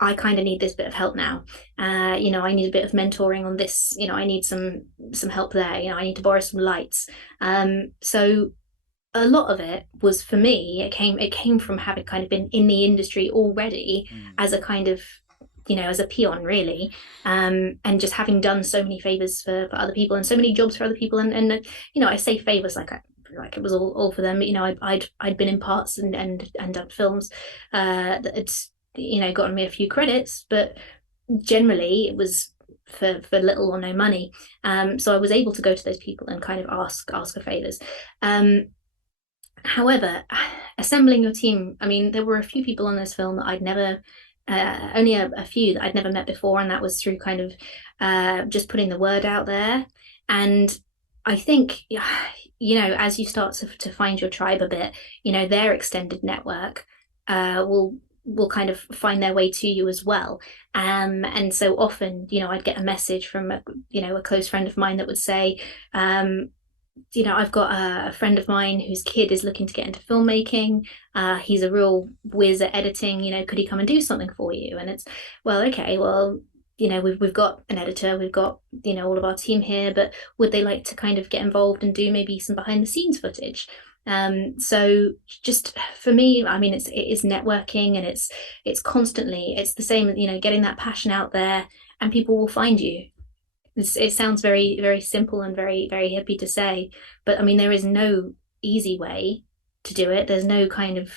I kind of need this bit of help now. I need a bit of mentoring on this. I need some help there. I need to borrow some lights." So a lot of it was for me. It came from having kind of been in the industry already Mm. as a kind of as a peon really, and just having done so many favors for other people and so many jobs for other people, and I say favors like it was all for them. I'd been in parts and done films that had gotten me a few credits, but generally it was for little or no money. So I was able to go to those people and kind of ask for favors. However, assembling your team, I mean, there were a few people on this film that I'd never, only a few that I'd never met before, and that was through kind of just putting the word out there. And I think, as you start to find your tribe a bit, their extended network will kind of find their way to you as well. And so often, I'd get a message from a close friend of mine that would say, I've got a friend of mine whose kid is looking to get into filmmaking. He's a real whiz at editing. Could he come and do something for you? And it's, well, okay, well, we've got an editor, we've got all of our team here, but would they like to kind of get involved and do maybe some behind the scenes footage? So just for me, I mean, it is networking, and it's constantly it's the same, getting that passion out there, and people will find you. It sounds very, very simple and very, very hippie to say, but I mean, there is no easy way to do it. There's no kind of,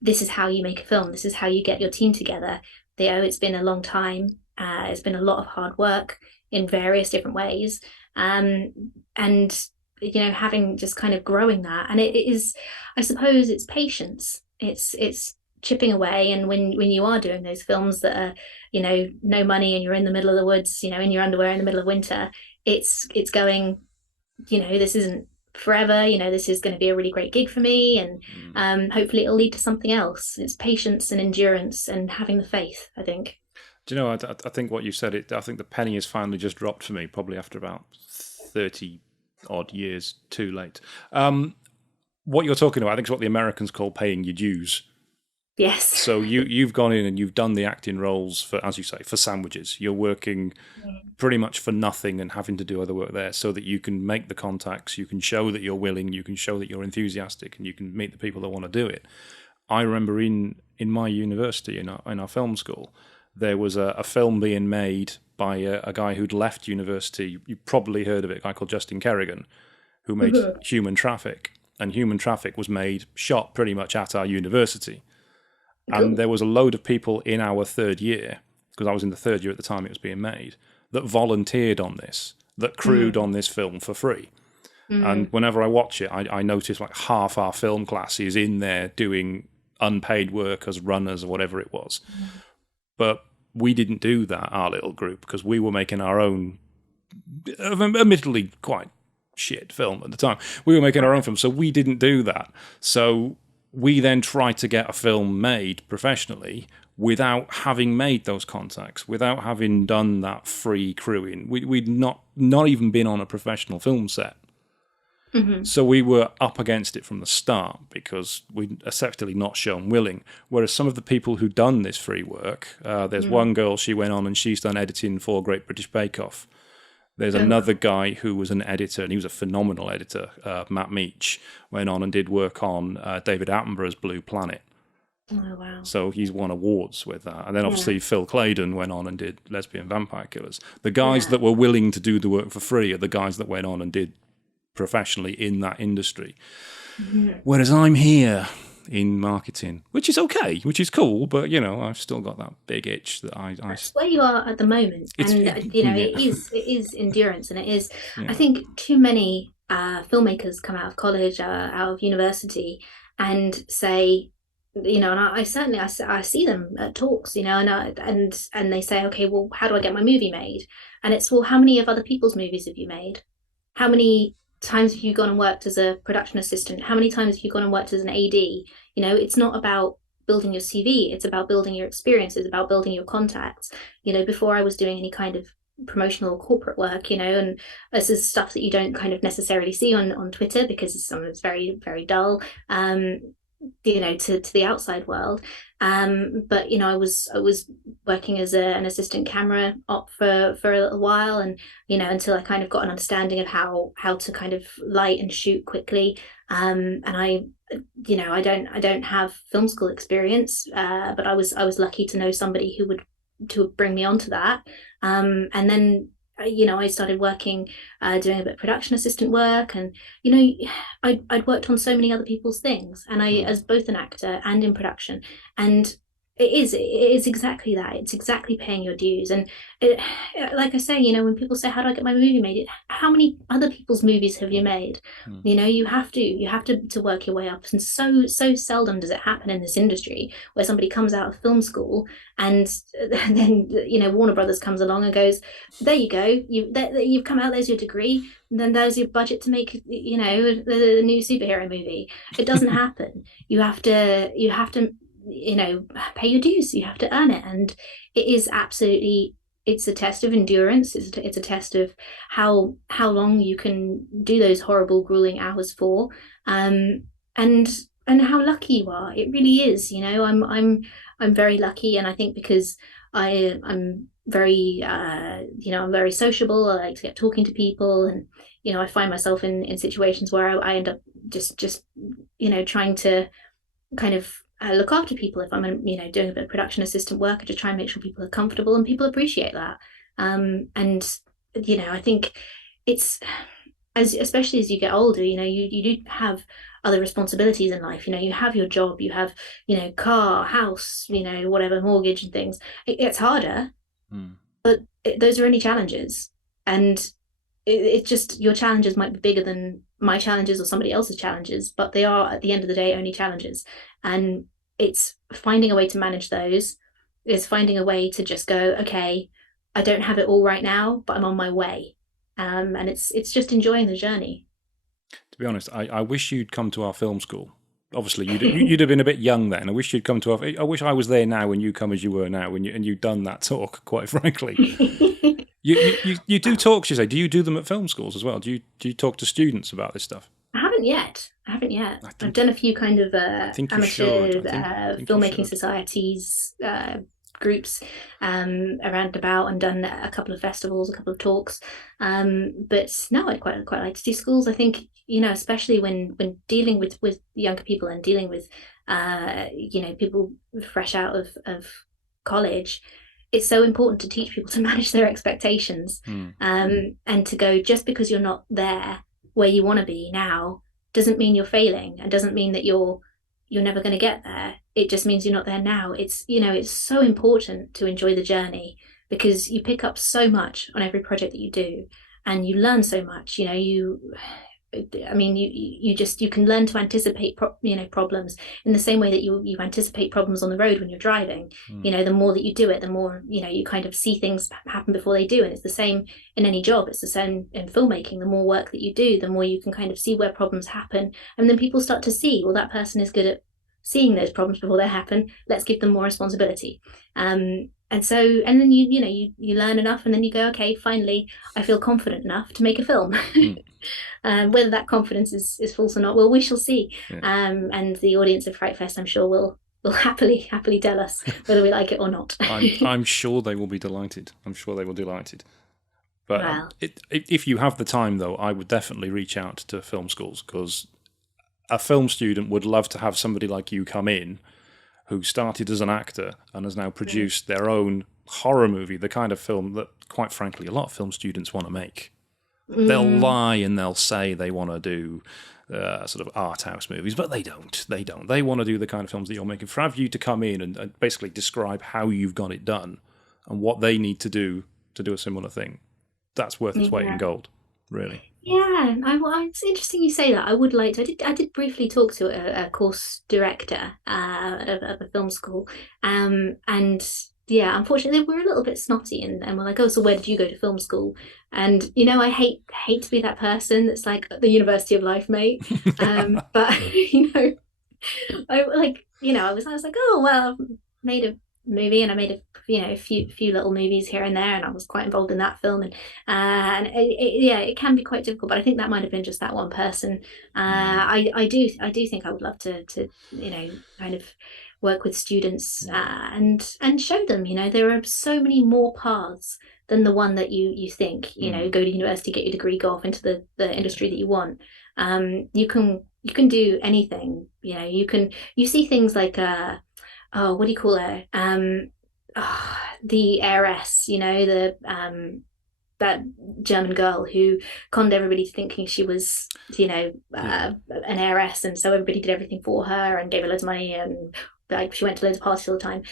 this is how you make a film, this is how you get your team together. It's been a long time. It's been a lot of hard work in various different ways. And having just kind of growing that, and it is, I suppose, it's patience. It's chipping away, and when you are doing those films that are, no money, and you're in the middle of the woods, in your underwear in the middle of winter, it's going, this isn't forever, this is going to be a really great gig for me, and hopefully it'll lead to something else. It's patience and endurance and having the faith, I think. Do you know, I think what you said, I think the penny has finally just dropped for me, probably after about 30 odd years too late. What you're talking about, I think, is what the Americans call paying your dues. Yes. So you've gone in and you've done the acting roles for, as you say, for sandwiches. You're working pretty much for nothing and having to do other work there so that you can make the contacts, you can show that you're willing, you can show that you're enthusiastic, and you can meet the people that want to do it. I remember in my university, in our film school, there was a film being made by a guy who'd left university. You probably heard of it, a guy called Justin Kerrigan, who made Human Traffic. And Human Traffic was shot pretty much at our university. Cool. And there was a load of people in our third year, because I was in the third year at the time it was being made, that volunteered on this, that crewed on this film for free. And whenever I watch it, I notice like half our film class is in there doing unpaid work as runners or whatever it was. But we didn't do that, our little group, because we were making our own, admittedly quite shit film at the time. We were making our own film, so we didn't do that. So we then tried to get a film made professionally without having made those contacts, without having done that free crewing. We'd not even been on a professional film set. So we were up against it from the start because we'd effectively not shown willing. Whereas some of the people who'd done this free work, there's one girl, she went on and she's done editing for Great British Bake Off. There's another guy who was an editor, and he was a phenomenal editor, Matt Meach, went on and did work on David Attenborough's Blue Planet. Oh, wow. So he's won awards with that. And then obviously Phil Claydon went on and did Lesbian Vampire Killers. The guys that were willing to do the work for free are the guys that went on and did professionally in that industry. Whereas I'm here in marketing, which is okay, which is cool, but I've still got that big itch that That's where you are at the moment, and it is endurance, and it is. I think too many filmmakers come out of college, out of university, and say, and I certainly I see them at talks, and they say, okay, well, how do I get my movie made? And it's, well, how many of other people's movies have you made? How many times have you gone and worked as a production assistant? How many times have you gone and worked as an AD? It's not about building your CV. It's about building your experience. It's about building your contacts. Before I was doing any kind of promotional or corporate work, and this is stuff that you don't kind of necessarily see on Twitter because some of it's very, very dull, to the outside world. But I was working as an assistant camera op for a little while, and until I kind of got an understanding of how to kind of light and shoot quickly. And I don't have film school experience, but I was lucky to know somebody who would to bring me onto that. And then I started working, doing a bit of production assistant work, and I'd worked on so many other people's things, and I, as both an actor and in production, and it is exactly that. It's exactly paying your dues. And like I say, when people say, how do I get my movie made? How many other people's movies have you made? You have to work your way up. And so seldom does it happen in this industry where somebody comes out of film school and then, Warner Brothers comes along and goes, there you go. You've come out, there's your degree. And then there's your budget to make, the new superhero movie. It doesn't happen. You have to pay your dues. You have to earn it, and it is absolutely, it's a test of endurance. It's a test of how long you can do those horrible, grueling hours for, and how lucky you are. It really is. I'm very lucky, and I think because I'm very I'm very sociable. I like to get talking to people, and I find myself in situations where I end up just trying to kind of look after people. If I'm doing a bit of production assistant work, I just try and make sure people are comfortable, and people appreciate that. And I think it's as especially as you get older, you do have other responsibilities in life. You have your job, you have, car, house, whatever, mortgage and things. It gets harder, Mm. but those are only challenges. And it's just your challenges might be bigger than my challenges or somebody else's challenges, but they are at the end of the day only challenges. And it's finding a way to manage those, is finding a way to just go, okay, I don't have it all right now, but I'm on my way. And it's just enjoying the journey. To be honest, I wish you'd come to our film school. Obviously, you'd have been a bit young then. I wish you'd come to our. I wish I was there now when you come as you were now, and you'd done that talk. Quite frankly, you do talks. You say, do you do them at film schools as well? Do you talk to students about this stuff? I haven't yet. I haven't yet. I I've think done a few kind of I think you should. amateur I think you filmmaking should. societies groups around about, and done a couple of festivals, a couple of talks. But no, I'd quite like to do schools. I think, especially when dealing with younger people and dealing with people fresh out of college, it's so important to teach people to manage their expectations, Hmm. and to go, just because you're not there where you want to be now doesn't mean you're failing, and doesn't mean that you're never going to get there. It just means you're not there now. It's so important to enjoy the journey, because you pick up so much on every project that you do, and you learn so much. You can learn to anticipate problems in the same way that you anticipate problems on the road when you're driving. Hmm. The more that you do it, the more you kind of see things happen before they do. And it's the same in any job. It's the same in filmmaking. The more work that you do, the more you can kind of see where problems happen, and then people start to see, well, that person is good at seeing those problems before they happen. Let's give them more responsibility. And then you learn enough, and then you go, okay, finally I feel confident enough to make a film. Hmm. Whether that confidence is false or not, well, we shall see. Yeah. And the audience of Fright Fest, I'm sure, will happily tell us whether we like it or not. I'm sure they will be delighted. I'm sure they will be delighted. But Well, if you have the time, though, I would definitely reach out to film schools, because a film student would love to have somebody like you come in who started as an actor and has now produced their own horror movie, the kind of film that, quite frankly, a lot of film students want to make. They'll lie and they'll say they want to do sort of art house movies, but they don't. They don't. They want to do the kind of films that you're making. For have you to come in and basically describe how you've got it done and what they need to do a similar thing, that's worth its weight in yeah. gold, really. Yeah, it's interesting you say that. I would like to. I did briefly talk to a course director of a film school, and yeah, unfortunately, we're a little bit snotty, and we're like, oh, so where did you go to film school? And I hate to be that person that's like, the University of Life, mate. But I was like, oh well, I've made a movie, and I made a few little movies here and there, and I was quite involved in that film, and it can be quite difficult. But I think that might have been just that one person. I do think I would love to kind of work with students, and show them, there are so many more paths than the one that you think. Go to university, get your degree, go off into the industry that you want. You can do anything. You see things like oh, what do you call her? The heiress, that German girl who conned everybody to thinking she was, an heiress, and so everybody did everything for her and gave her loads of money, and like she went to loads of parties all the time.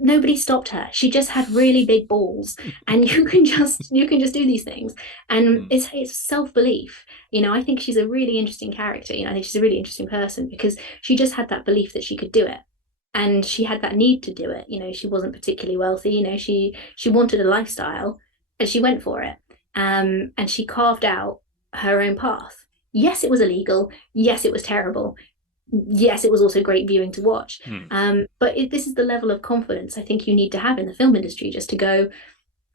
Nobody stopped her. She just had really big balls, and you can just do these things, and it's self belief. I think she's a really interesting character. I think she's a really interesting person, because she just had that belief that she could do it, and she had that need to do it. She wasn't particularly wealthy. She wanted a lifestyle, and she went for it. And she carved out her own path. Yes, it was illegal. Yes, it was terrible. Yes, it was also great viewing to watch. Hmm. But this is the level of confidence I think you need to have in the film industry, just to go,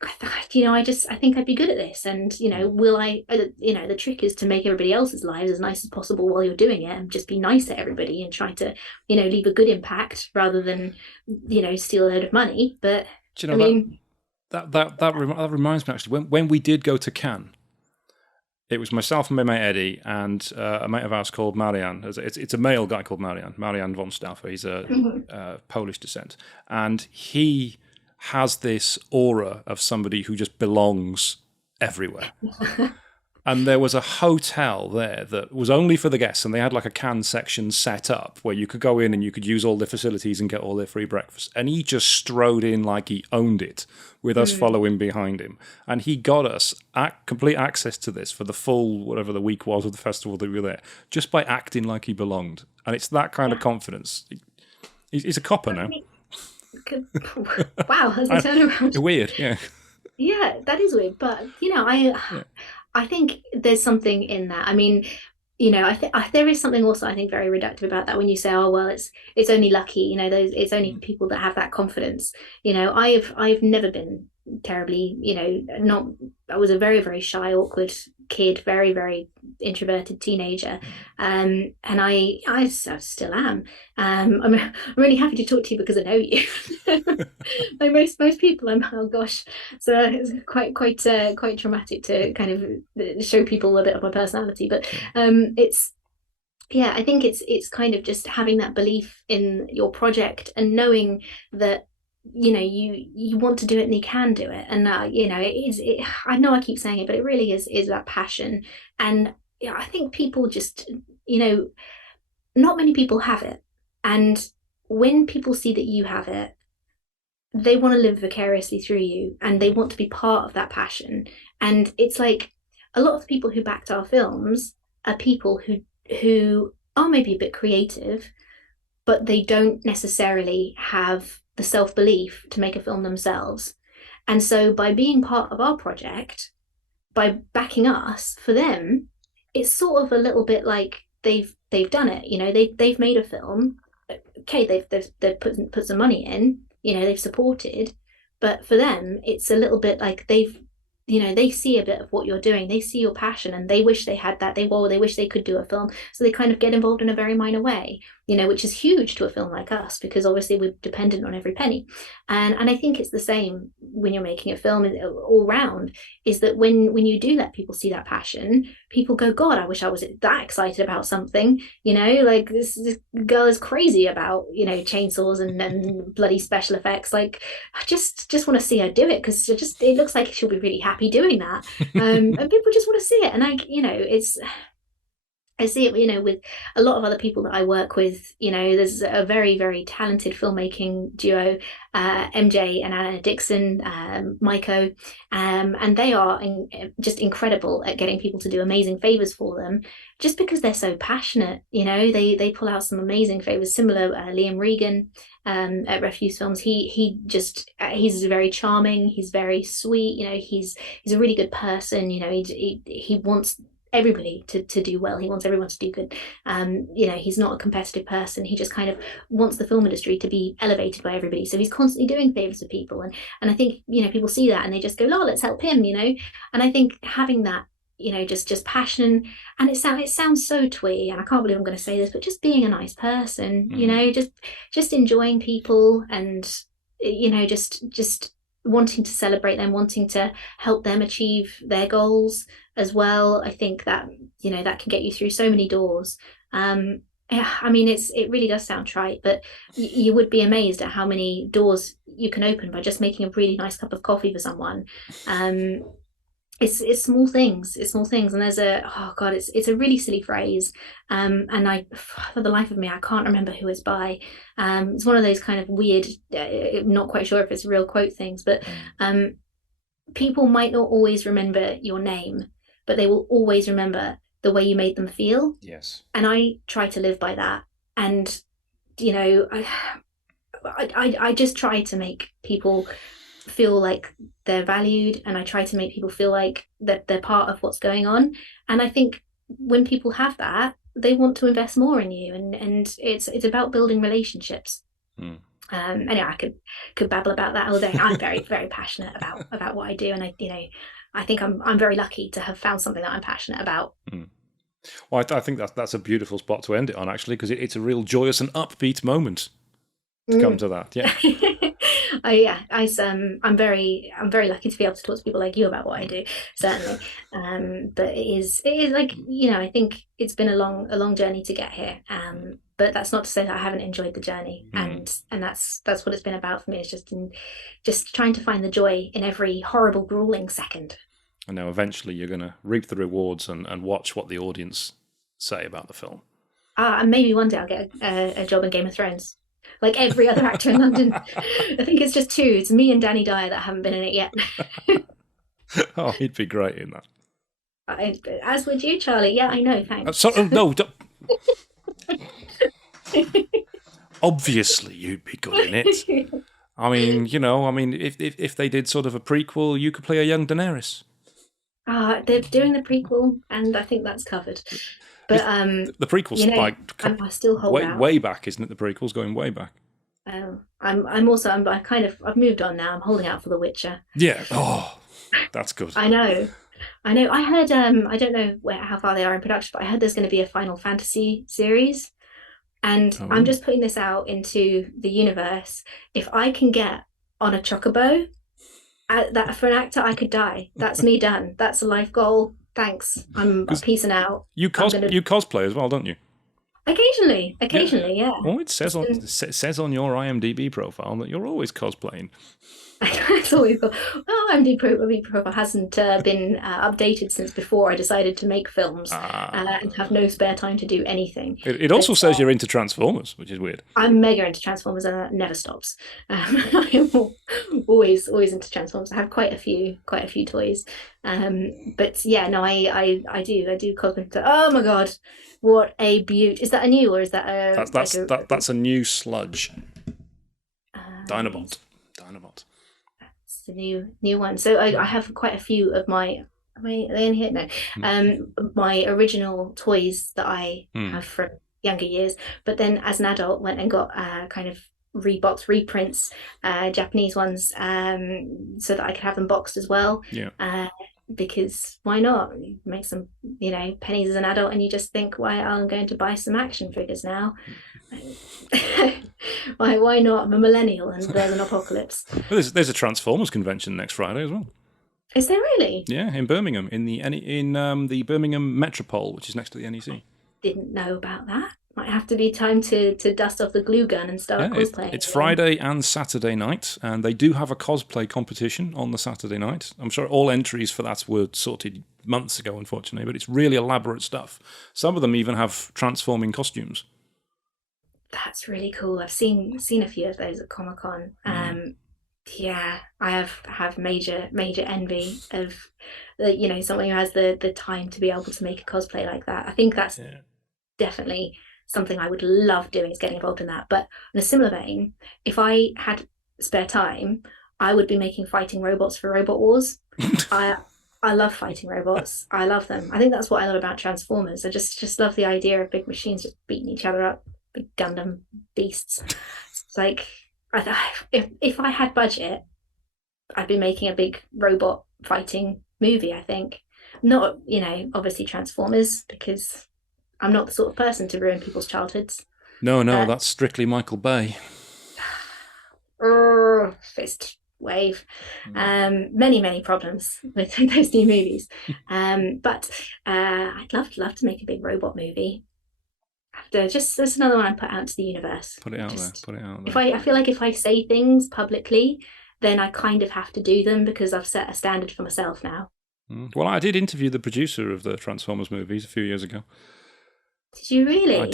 I think I'd be good at this. And, will I, the trick is to make everybody else's lives as nice as possible while you're doing it, and just be nice to everybody, and try to, leave a good impact rather than, steal a load of money. But Do you I know mean, that reminds me, actually, when we did go to Cannes, it was myself and my mate Eddie and a mate of ours called Marian. It's a male guy called Marian von Stauffer. He's a Polish descent, and he has this aura of somebody who just belongs everywhere. And there was a hotel there that was only for the guests, and they had like a can section set up where you could go in and you could use all the facilities and get all their free breakfast. And he just strode in like he owned it, with us Mm. following behind him. And he got us complete access to this for the full, whatever the week was of the festival that we were there, just by acting like he belonged. And it's that kind of Yeah. confidence. He's a copper I now. mean, wow, has a turnaround. Weird, yeah. Yeah, that is weird, but Yeah. I think there's something in that. I mean, there is something also I think very reductive about that when you say, oh well, it's only lucky, those it's only people that have that confidence. I've never been terribly, not I was a very, very shy, awkward kid, very, very introverted teenager. And I still am. I'm really happy to talk to you because I know you. Like most people, oh gosh, so it's quite traumatic to kind of show people a bit of my personality, but it's yeah, I think it's kind of just having that belief in your project and knowing that you want to do it and you can do it, and I know I keep saying it, but it really is that passion. And yeah, I think people just you know not many people have it, and when people see that you have it, they want to live vicariously through you and they want to be part of that passion. And it's like a lot of the people who backed our films are people who are maybe a bit creative, but they don't necessarily have the self-belief to make a film themselves. And so by being part of our project, by backing us, for them, it's sort of a little bit like they've done it. They've made a film. Okay, they've put some money in. They've supported, but for them, it's a little bit like they see a bit of what you're doing. They see your passion, and they wish they had that. They wish they could do a film, so they kind of get involved in a very minor way. Which is huge to a film like us because obviously we're dependent on every penny. And I think it's the same when you're making a film all round. Is that when you do let people see that passion, people go, God, I wish I was that excited about something. Like this girl is crazy about chainsaws and bloody special effects. Like I just want to see her do it because it looks like she'll be really happy doing that. And people just want to see it. And I see it, with a lot of other people that I work with. There's a very, very talented filmmaking duo, MJ and Anna Dixon, Maiko, and they are just incredible at getting people to do amazing favors for them, just because they're so passionate. They pull out some amazing favors. Similar, Liam Regan, at Refuse Films, he's very charming. He's very sweet. He's a really good person. He wants everybody to do well. He wants everyone to do good. He's not a competitive person. He just kind of wants the film industry to be elevated by everybody. So he's constantly doing favors for people. And I think, people see that and they just go, oh, let's help him, And I think having that, just passion, and it sounds so twee, and I can't believe I'm going to say this, but just being a nice person, just enjoying people, and just wanting to celebrate them, wanting to help them achieve their goals as well. I think that that can get you through so many doors. Yeah, I mean, it really does sound trite, but you would be amazed at how many doors you can open by just making a really nice cup of coffee for someone. It's small things. It's small things. And there's oh God, it's a really silly phrase. And for the life of me, I can't remember who it's by. It's one of those kind of weird, not quite sure if it's real quote things, but people might not always remember your name, but they will always remember the way you made them feel. Yes. And I try to live by that. And I just try to make people feel like they're valued, and I try to make people feel like that they're part of what's going on. And I think when people have that, they want to invest more in you, and it's about building relationships. Anyway, I could babble about that all day. I'm very, very passionate about what I do, and I think I'm very lucky to have found something that I'm passionate about. Well, I think that's a beautiful spot to end it on, actually, because it's a real joyous and upbeat moment to come to that. Yeah. I'm very lucky to be able to talk to people like you about what I do, certainly. But it is like, I think it's been a long journey to get here. But that's not to say that I haven't enjoyed the journey, and that's what it's been about for me. Is just trying to find the joy in every horrible, grueling second. And now eventually you're going to reap the rewards and watch what the audience say about the film. And maybe one day I'll get a job in Game of Thrones, like every other actor in London. I think it's just two. It's me and Danny Dyer that haven't been in it yet. Oh, he'd be great in that. As would you, Charlie. Yeah, I know. Thanks. No, obviously you'd be good in it. I mean, if they did sort of a prequel, you could play a young Daenerys. They're doing the prequel, and I think that's covered. But the prequel's like I still hold out. Way back, isn't it? The prequel's going way back. I've moved on now. I'm holding out for The Witcher. Yeah. Oh, that's good. I know. I heard. I don't know how far they are in production, but I heard there's going to be a Final Fantasy series, and I'm just putting this out into the universe. If I can get on a chocobo, that for an actor, I could die. That's me done. That's a life goal. Thanks. I'm peacing out. You cosplay as well, don't you? Occasionally, yeah. Oh, it says on your IMDb profile that you're always cosplaying. It's always got, IMDb profile hasn't been updated since before I decided to make films and have no spare time to do anything. It also says you're into Transformers, which is weird. I'm mega into Transformers, and that never stops. I'm always into Transformers. I have quite a few toys. But yeah, no, I do cosplay. Oh my god, what a beaut! Is that a new or is that a? That's a new sludge. Dinobot. The new one. So I have quite a few of my. Are they in here? No. My original toys that I have from younger years, but then as an adult went and got kind of reprints, Japanese ones, so that I could have them boxed as well. Yeah. Because why not? You make some, pennies as an adult, and you just think, why I'm going to buy some action figures now. Why not? I'm a millennial, and there's an apocalypse. Well, there's a Transformers convention next Friday as well. Is there really? Yeah, in Birmingham, in the Birmingham Metropole, which is next to the NEC. Didn't know about that. Might have to be time to dust off the glue gun and start cosplaying. It's Friday and Saturday night, and they do have a cosplay competition on the Saturday night. I'm sure all entries for that were sorted months ago, unfortunately, but it's really elaborate stuff. Some of them even have transforming costumes. That's really cool. I've seen a few of those at Comic-Con. Yeah, I have major envy of someone who has the time to be able to make a cosplay like that. I think that's definitely something I would love doing, is getting involved in that. But in a similar vein, if I had spare time, I would be making fighting robots for Robot Wars. I love fighting robots. I love them. I think that's what I love about Transformers. I just love the idea of big machines just beating each other up, big Gundam beasts. It's like, if I had budget, I'd be making a big robot fighting movie, I think. Not, obviously Transformers, because I'm not the sort of person to ruin people's childhoods. No, that's strictly Michael Bay. Fist wave. Many problems with those new movies. But I'd love to make a big robot movie. That's another one I put out to the universe. Put it out there. I feel like if I say things publicly, then I kind of have to do them, because I've set a standard for myself now. Well, I did interview the producer of the Transformers movies a few years ago. Did you really? I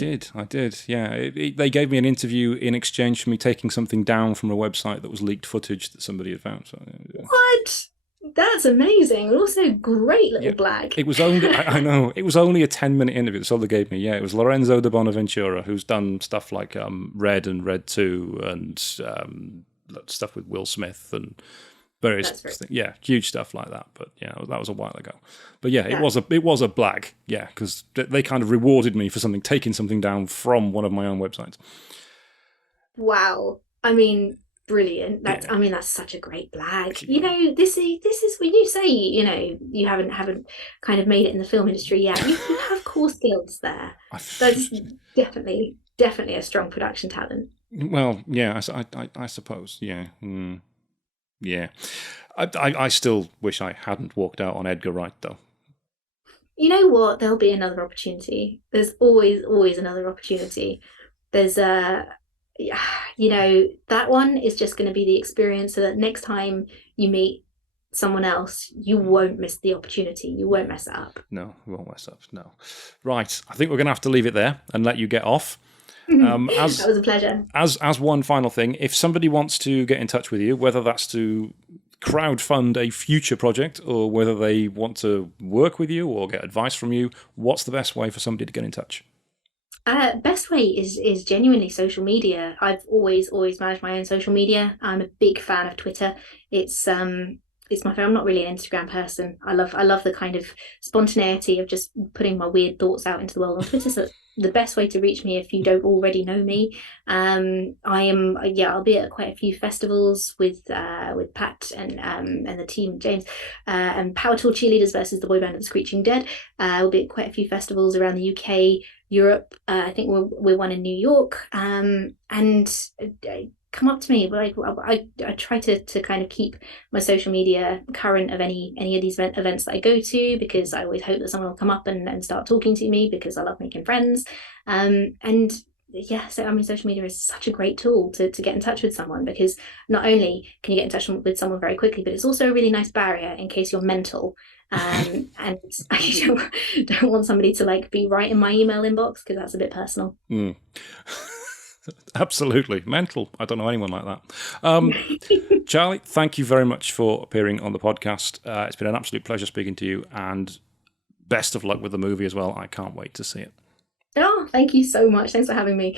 did. Yeah, they gave me an interview in exchange for me taking something down from a website that was leaked footage that somebody had found. So, yeah. What? That's amazing. And also great little blag. It was only, I know, it was only a 10-minute interview. That's all they gave me. Yeah, it was Lorenzo de Bonaventura, who's done stuff like Red and Red 2 and stuff with Will Smith and various things. Yeah, huge stuff like that. But yeah, that was a while ago. But yeah, it was a blag. Yeah, because they kind of rewarded me for taking something down from one of my own websites. Wow. I mean, brilliant. That's such a great blag. This is when you say, you haven't kind of made it in the film industry yet. You have core skills there. That's definitely a strong production talent. Well, yeah, I suppose. Yeah. Yeah. I still wish I hadn't walked out on Edgar Wright, though. You know what? There'll be another opportunity. There's always another opportunity. There's that one is just going to be the experience, so that next time you meet someone else, you won't miss the opportunity. You won't mess it up. No, we won't mess up. No. Right. I think we're going to have to leave it there and let you get off. That was a pleasure. As one final thing, if somebody wants to get in touch with you, whether that's to crowdfund a future project or whether they want to work with you or get advice from you, what's the best way for somebody to get in touch? Best way is genuinely social media. I've always managed my own social media. I'm a big fan of Twitter. It's my favorite. I'm not really an Instagram person. I love the kind of spontaneity of just putting my weird thoughts out into the world on Twitter. So it's the best way to reach me if you don't already know me. I'll be at quite a few festivals with Pat and the team, James, and Powertool Cheerleaders versus the Boyband of the Screeching Dead. We'll be at quite a few festivals around the UK, Europe. I think we're one in New York. And come up to me. Like I try to kind of keep my social media current of any of these events that I go to, because I always hope that someone will come up and start talking to me, because I love making friends. And yeah, so I mean, social media is such a great tool to get in touch with someone, because not only can you get in touch with someone very quickly, but it's also a really nice barrier in case you're mental. And I don't want somebody to like be right in my email inbox, because that's a bit personal. Absolutely. Mental. I don't know anyone like that. Charlie, thank you very much for appearing on the podcast. It's been an absolute pleasure speaking to you, and best of luck with the movie as well. I can't wait to see it. Oh, thank you so much. Thanks for having me.